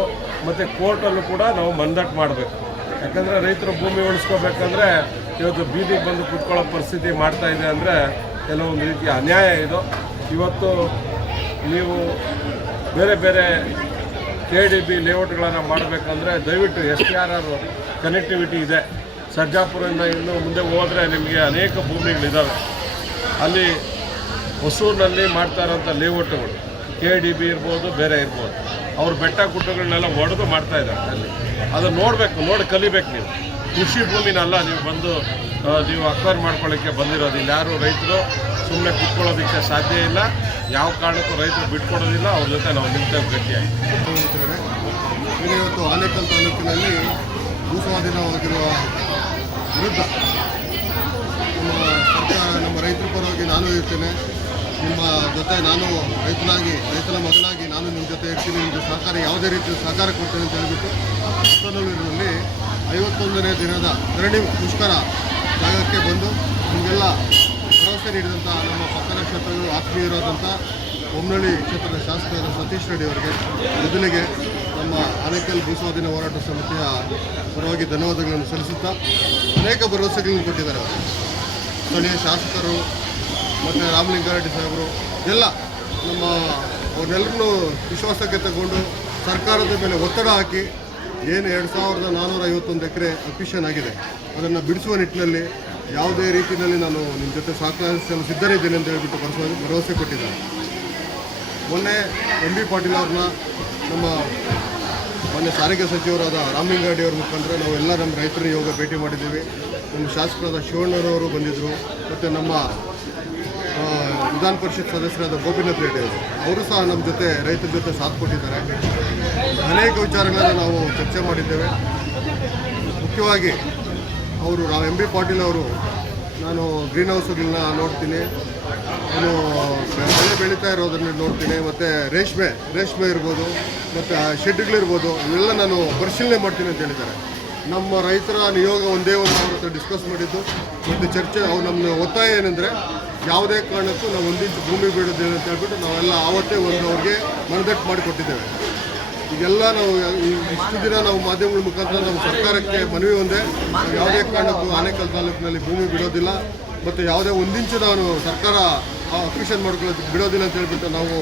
ಮತ್ತು ಕೋರ್ಟಲ್ಲೂ ಕೂಡ ನಾವು ಮಂದಟ್ಟು ಮಾಡಬೇಕು. ಯಾಕಂದರೆ ರೈತರು ಭೂಮಿ ಉಳಿಸ್ಕೋಬೇಕಂದ್ರೆ ಇವತ್ತು ಬೀದಿಗೆ ಬಂದು ಕೂತ್ಕೊಳ್ಳೋ ಪರಿಸ್ಥಿತಿ ಮಾಡ್ತಾ ಇದೆ ಅಂದರೆ ಕೆಲವೊಂದು ರೀತಿಯ ಅನ್ಯಾಯ ಇದು. ಇವತ್ತು ನೀವು ಬೇರೆ ಬೇರೆ KDB ಲೇಔಟ್ಗಳನ್ನು ಮಾಡಬೇಕಂದ್ರೆ ದಯವಿಟ್ಟು STRR ಕನೆಕ್ಟಿವಿಟಿ ಇದೆ. ಸರ್ಜಾಪುರದಿಂದ ಇನ್ನು ಮುಂದೆ ಹೋದರೆ ನಿಮಗೆ ಅನೇಕ ಭೂಮಿಗಳಿದ್ದಾವೆ. ಅಲ್ಲಿ ಹೊಸೂರಿನಲ್ಲಿ ಮಾಡ್ತಾ ಇರೋಂಥ ಲೇಔಟ್ಗಳು KDB ಇರ್ಬೋದು, ಬೇರೆ ಇರ್ಬೋದು. ಅವ್ರು ಬೆಟ್ಟ ಗುಡ್ಡಗಳನ್ನೆಲ್ಲ ಒಡೆದು ಮಾಡ್ತಾಯಿದ್ದಾರೆ. ಅಲ್ಲಿ ಅದನ್ನು ನೋಡಬೇಕು, ನೋಡಿ ಕಲಿಬೇಕು. ನೀವು ಕೃಷಿ ಭೂಮಿನಲ್ಲ ನೀವು ಬಂದು ನೀವು ಅಕ್ವೈರ್ ಮಾಡ್ಕೊಳ್ಳೋಕ್ಕೆ ಬಂದಿರೋದು. ಇಲ್ಲಿ ಯಾರು ರೈತರು ಸುಮ್ಮನೆ ಕುತ್ಕೊಳ್ಳೋದಕ್ಕೆ ಸಾಧ್ಯ ಇಲ್ಲ. ಯಾವ ಕಾರಣಕ್ಕೂ ರೈತರು ಬಿಟ್ಕೊಡೋದಿಲ್ಲ. ಅವ್ರ ಜೊತೆ ನಾವು ನಿಲ್ತೇವೆ ಗಟ್ಟಿಯಾಗಿ. ಇವತ್ತು ಆನೇಕಲ್ ತಾಲೂಕಿನಲ್ಲಿ ಭೂಸ್ವಾಧೀನವಾಗಿರುವ ವಿರುದ್ಧ ನಮ್ಮ ರೈತರ ಪರವಾಗಿ ನಾನು ಇರ್ತೇನೆ. ನಿಮ್ಮ ಜೊತೆ ನಾನು ರೈತನ ಮಗನಾಗಿ ನಾನು ನಿಮ್ಮ ಜೊತೆ ಇರ್ತೀನಿ. ನಿಮಗೆ ಸಹಕಾರ ಯಾವುದೇ ರೀತಿಯ ಸಹಕಾರ ಕೊಡ್ತೇನೆ ಅಂತ ಹೇಳಿಬಿಟ್ಟು ಹೊಸನೂರಿನಲ್ಲಿ 51ನೇ ದಿನದ ಧರಣಿ ಮುಷ್ಕರ ಜಾಗಕ್ಕೆ ಬಂದು ನಿಮಗೆಲ್ಲ ಭರವಸೆ ನೀಡಿದಂಥ ನಮ್ಮ ಪಕ್ಕದ ಕ್ಷೇತ್ರಗಳು ಆತ್ಮೀಯರಾದಂಥ ಬೊಮ್ಮನಹಳ್ಳಿ ಕ್ಷೇತ್ರದ ಶಾಸಕರಾದ ಸತೀಶ್ ರೆಡ್ಡಿ ಅವರಿಗೆ ಮೊದಲಿಗೆ ನಮ್ಮ ಆನೇಕಲ್ ಭೂಸ್ವಾಧೀನ ಹೋರಾಟ ಸಮಿತಿಯ ಪರವಾಗಿ ಧನ್ಯವಾದಗಳನ್ನು ಸಲ್ಲಿಸುತ್ತಾ ಅನೇಕ ಭರವಸೆಗಳನ್ನು ಕೊಟ್ಟಿದ್ದಾರೆ ಅವರು. ಸ್ಥಳೀಯ ಶಾಸಕರು ಮತ್ತು ರಾಮಲಿಂಗಾರೆಡ್ಡಿ ಸಾಹೇಬರು ಎಲ್ಲ ಅವ್ರನ್ನೆಲ್ಲರನ್ನೂ ವಿಶ್ವಾಸಕ್ಕೆ ತಗೊಂಡು ಸರ್ಕಾರದ ಮೇಲೆ ಒತ್ತಡ ಹಾಕಿ ಏನು 2451 ಎಕರೆ ಅಕ್ವಿಷನ್ ಆಗಿದೆ ಅದನ್ನು ಬಿಡಿಸುವ ನಿಟ್ಟಿನಲ್ಲಿ ಯಾವುದೇ ರೀತಿಯಲ್ಲಿ ನಾನು ನಿಮ್ಮ ಜೊತೆ ಸಹಕರಿಸಲು ಸಿದ್ಧರಿದ್ದೇನೆ ಅಂತ ಹೇಳಿಬಿಟ್ಟು ಭರವಸೆ ಕೊಟ್ಟಿದ್ದಾರೆ. ಮೊನ್ನೆ MB ಪಾಟೀಲ್ ಅವ್ರನ್ನ ಮೊನ್ನೆ ಸಾರಿಗೆ ಸಚಿವರಾದ ರಾಮಲಿಂಗಾರೆಡ್ಡಿ ಅವ್ರ ಮುಖಾಂತರ ನಾವು ಎಲ್ಲ ನಮ್ಮ ರೈತರ ನಿಯೋಗ ಭೇಟಿ ಮಾಡಿದ್ದೀವಿ. ನಮ್ಮ ಶಾಸಕರಾದ ಶಿವಣ್ಣರವರು ಬಂದಿದ್ದರು ಮತ್ತು ನಮ್ಮ ವಿಧಾನ ಪರಿಷತ್ ಸದಸ್ಯರಾದ ಗೋಪಿನಾಥ್ ರೆಡ್ಡಿ ಅವರು ಸಹ ನಮ್ಮ ಜೊತೆ ರೈತರ ಜೊತೆ ಸಾಥ್ ಕೊಟ್ಟಿದ್ದಾರೆ. ಅನೇಕ ವಿಚಾರಗಳನ್ನು ನಾವು ಚರ್ಚೆ ಮಾಡಿದ್ದೇವೆ. ಮುಖ್ಯವಾಗಿ ಅವರು MB ಪಾಟೀಲ್ ಅವರು ನಾನು ಗ್ರೀನ್ ಹೌಸ್ಗಳನ್ನ ನೋಡ್ತೀನಿ, ನಾನು ಬೆಳೆ ಬೆಳೀತಾ ಇರೋದನ್ನು ನೋಡ್ತೀನಿ, ಮತ್ತು ರೇಷ್ಮೆ ಇರ್ಬೋದು ಮತ್ತು ಶೆಡ್ಗಳಿರ್ಬೋದು ಇವೆಲ್ಲ ನಾನು ಪರಿಶೀಲನೆ ಮಾಡ್ತೀನಿ ಅಂತ ಹೇಳಿದ್ದಾರೆ. ನಮ್ಮ ರೈತರ ನಿಯೋಗ ಒಂದೇ ಒಂದು ಅವ್ರ ಹತ್ರ ಡಿಸ್ಕಸ್ ಮಾಡಿದ್ದು ಮತ್ತು ಚರ್ಚೆ ನಮ್ಮ ಒತ್ತಾಯ ಏನೆಂದರೆ ಯಾವುದೇ ಕಾರಣಕ್ಕೂ ನಾವು ಒಂದಿಂಚು ಭೂಮಿ ಬಿಡೋದಿಲ್ಲ ಅಂತ ಹೇಳ್ಬಿಟ್ಟು ನಾವೆಲ್ಲ ಆವತ್ತೇ ಅವ್ರಿಗೆ ಮನದಟ್ಟು ಮಾಡಿಕೊಟ್ಟಿದ್ದೇವೆ. ಈಗೆಲ್ಲ ನಾವು ಇಷ್ಟು ದಿನ ನಾವು ಮಾಧ್ಯಮಗಳ ಮುಖಾಂತರ ನಮ್ಮ ಸರ್ಕಾರಕ್ಕೆ ಮನವಿ ಒಂದೇ, ನಾವು ಯಾವುದೇ ಕಾರಣಕ್ಕೂ ಆನೇಕಲ್ ತಾಲೂಕಿನಲ್ಲಿ ಭೂಮಿ ಬಿಡೋದಿಲ್ಲ ಮತ್ತು ಯಾವುದೇ ಒಂದಿಂಚು ನಾನು ಸರ್ಕಾರ ಅಕ್ವಿಷನ್ ಮಾಡ್ಕೊಳ್ಳೋದಕ್ಕೆ ಬಿಡೋದಿಲ್ಲ ಅಂತ ಹೇಳ್ಬಿಟ್ಟು ನಾವು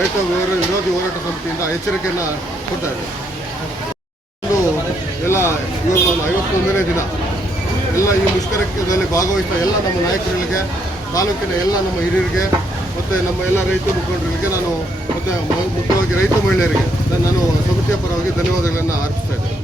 ರೈತ ವಿರೋಧಿ ಹೋರಾಟ ಸಮಿತಿಯಿಂದ ಎಚ್ಚರಿಕೆಯನ್ನು ಕೊಡ್ತಾ ಇದ್ದೇವೆ. ಎಲ್ಲ ಇವತ್ತು 51ನೇ ದಿನ ಎಲ್ಲ ಈ ಮುಷ್ಕರದಲ್ಲಿ ಭಾಗವಹಿಸಿದ ಎಲ್ಲ ನಮ್ಮ ನಾಯಕರುಗಳಿಗೆ, ತಾಲೂಕಿನ ಎಲ್ಲ ನಮ್ಮ ಹಿರಿಯರಿಗೆ ಮತ್ತು ನಮ್ಮ ಎಲ್ಲ ರೈತ ಮುಖಂಡರಿಗೆ ನಾನು ಮತ್ತು ಮುಖ್ಯವಾಗಿ ರೈತ ಮಹಿಳೆಯರಿಗೆ ನಾನು ಸಮಿತಿಯ ಪರವಾಗಿ ಧನ್ಯವಾದಗಳನ್ನು ಅರ್ಪಿಸ್ತಾ ಇದ್ದೇನೆ.